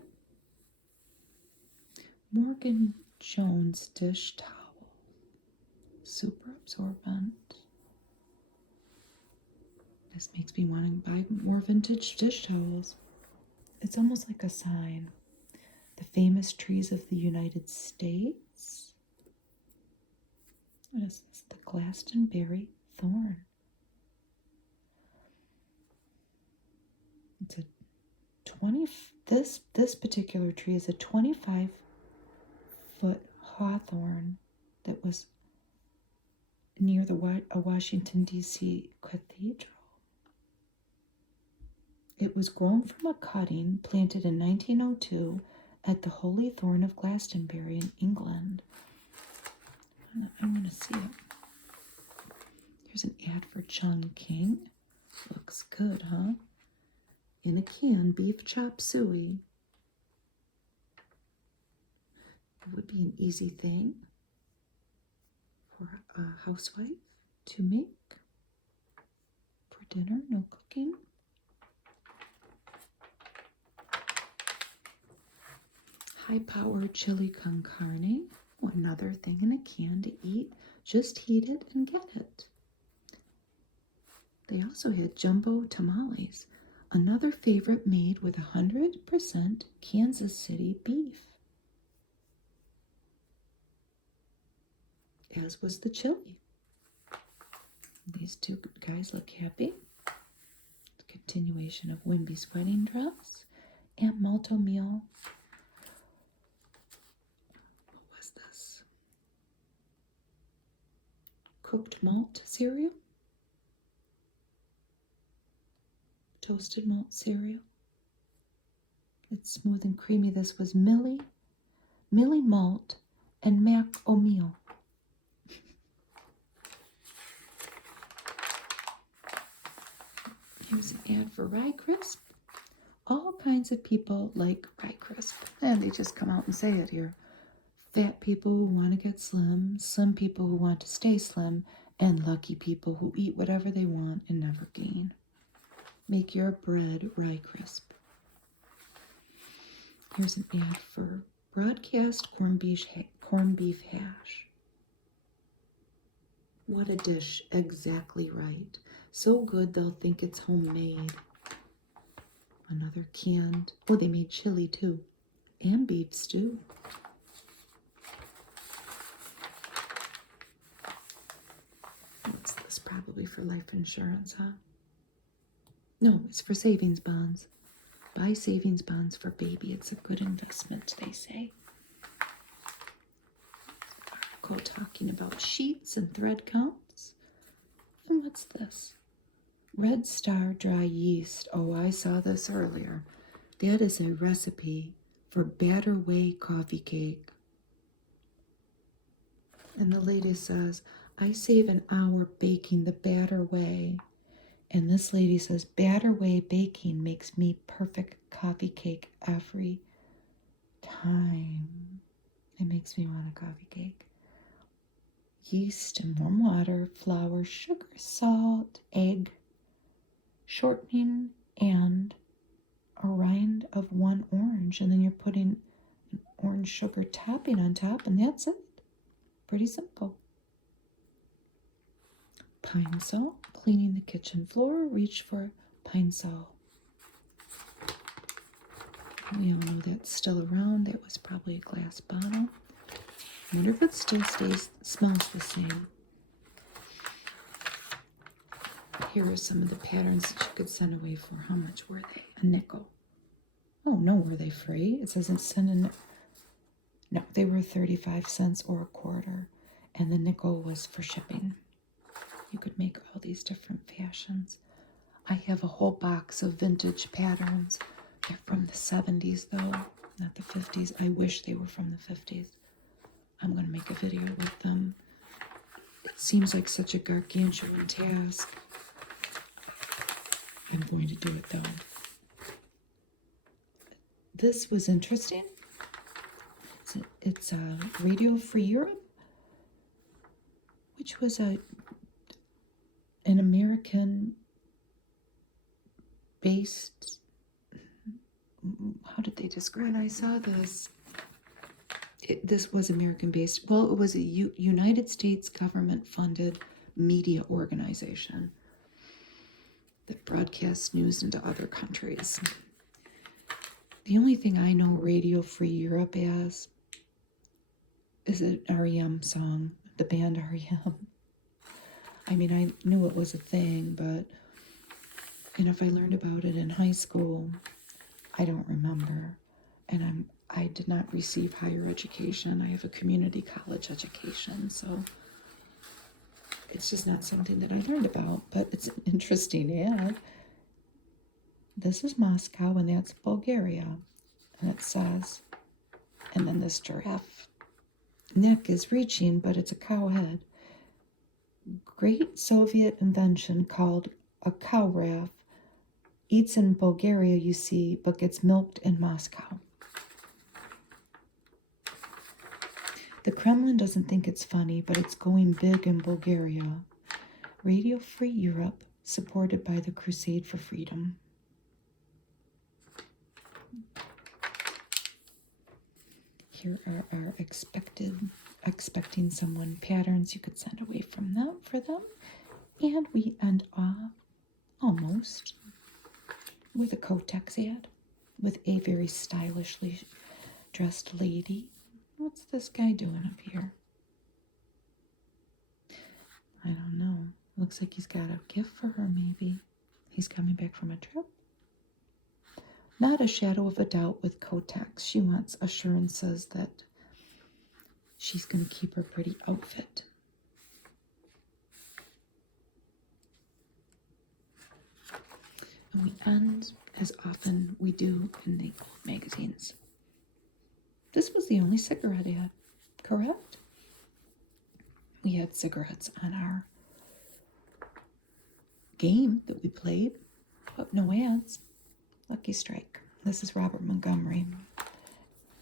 Morgan Jones dish towel. Super absorbent. This makes me want to buy more vintage dish towels. It's almost like a sign. The famous trees of the United States. What is this? The Glastonbury thorn. It's a 20. This particular tree is a 25-foot hawthorn that was near a Washington, D.C. cathedral. It was grown from a cutting planted in 1902 at the Holy Thorn of Glastonbury in England. I'm going to see it. Here's an ad for Chung King. Looks good, huh? In a can, beef chop suey. It would be an easy thing for a housewife to make for dinner, no cooking. High-powered chili con carne. Another thing in a can to eat. Just heat it and get it. They also had jumbo tamales. Another favorite made with 100% Kansas City beef. As was the chili. These two guys look happy. Continuation of WIs Wedding Dress and Malto Meal. What was this? Cooked malt cereal. Toasted malt cereal. It's smooth and creamy. This was Millie Malt and Mac O'Meal. Here's an ad for Rye Crisp. All kinds of people like Rye Crisp. And they just come out and say it here. Fat people who want to get slim, slim people who want to stay slim, and lucky people who eat whatever they want and never gain. Make your bread Rye Crisp. Here's an ad for broadcast corned beef hash. What a dish, exactly right. So good they'll think it's homemade. Another canned, oh, they made chili too, and beef stew. What's this? Probably for life insurance, huh? No, it's for savings bonds. Buy savings bonds for baby. It's a good investment, they say. Article talking about sheets and thread counts. And what's this? Red Star dry yeast. Oh, I saw this earlier. That is a recipe for Batter Way coffee cake. And the lady says, I save an hour baking the Batter Way. And this lady says, Batter Way baking makes me perfect coffee cake every time. It makes me want a coffee cake. Yeast and warm water, flour, sugar, salt, egg, shortening, and a rind of one orange. And then you're putting an orange sugar topping on top, and that's it. Pretty simple. Pine Sol, cleaning the kitchen floor, reach for Pine Sol. We all know that's still around. That was probably a glass bottle. I wonder if it still smells the same. Here are some of the patterns that you could send away for. How much were they? A nickel. Oh, no, were they free? It says send a no, they were 35 cents or a quarter, and the nickel was for shipping. You could make all these different fashions. I have a whole box of vintage patterns. They're from the 70s, though. not the 50s. I wish they were from the 50s. I'm going to make a video with them. It seems like such a gargantuan task. I'm going to do it though. This was interesting. It's Radio Free Europe, which was an American-based. How did they describe it? I saw this. This was American-based. Well, it was a United States government-funded media organization that broadcasts news into other countries. The only thing I know Radio Free Europe as is an REM song, the band REM. I mean, I knew it was a thing, but, and if I learned about it in high school, I don't remember. And I did not receive higher education. I have a community college education, so it's just not something that I learned about, but it's an interesting ad. This is Moscow, and that's Bulgaria. And it says, and then this giraffe neck is reaching, but it's a cow head. Great Soviet invention called a cow raff. Eats in Bulgaria, you see, but gets milked in Moscow. The Kremlin doesn't think it's funny, but it's going big in Bulgaria. Radio Free Europe, supported by the Crusade for Freedom. Here are our expecting someone patterns you could send away from them for them. And we end off almost with a Kotex ad with a very stylishly dressed lady. What's this guy doing up here? I don't know. Looks like he's got a gift for her, maybe. He's coming back from a trip. Not a shadow of a doubt with Kotex. She wants assurances that she's going to keep her pretty outfit. And we end, as often we do in the old magazines. This was the only cigarette ad, correct? We had cigarettes on our game that we played, but no ads. Lucky strike. This is Robert Montgomery,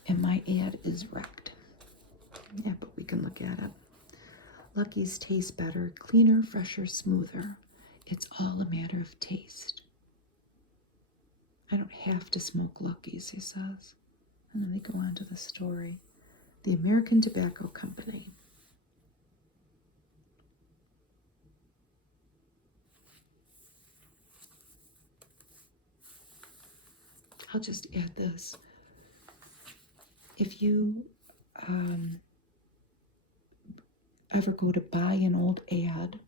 and my ad is wrecked. Yeah, but we can look at it. Lucky's taste better, cleaner, fresher, smoother. It's all a matter of taste. I don't have to smoke Lucky's, he says. And then they go on to the story. The American Tobacco Company. I'll just add this. If you ever go to buy an old ad,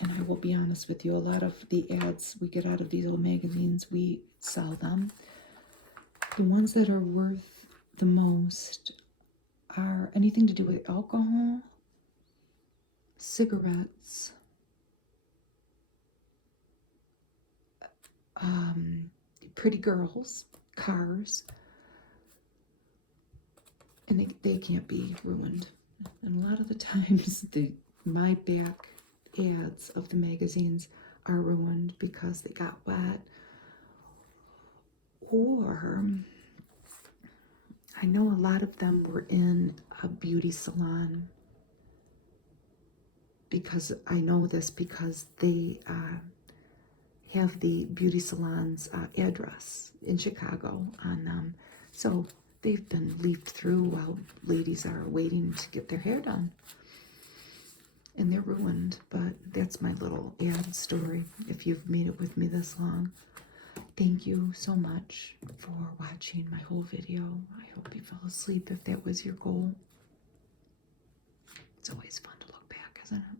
and I will be honest with you, a lot of the ads we get out of these old magazines, we sell them. The ones that are worth the most are anything to do with alcohol, cigarettes, pretty girls, cars, and they can't be ruined. And a lot of the times, my back ads of the magazines are ruined because they got wet, or I know a lot of them were in a beauty salon, because I know this because they have the beauty salon's address in Chicago on them. So they've been leafed through while ladies are waiting to get their hair done. And they're ruined, but that's my little ad story if you've made it with me this long. Thank you so much for watching my whole video. I hope you fell asleep if that was your goal. It's always fun to look back, isn't it?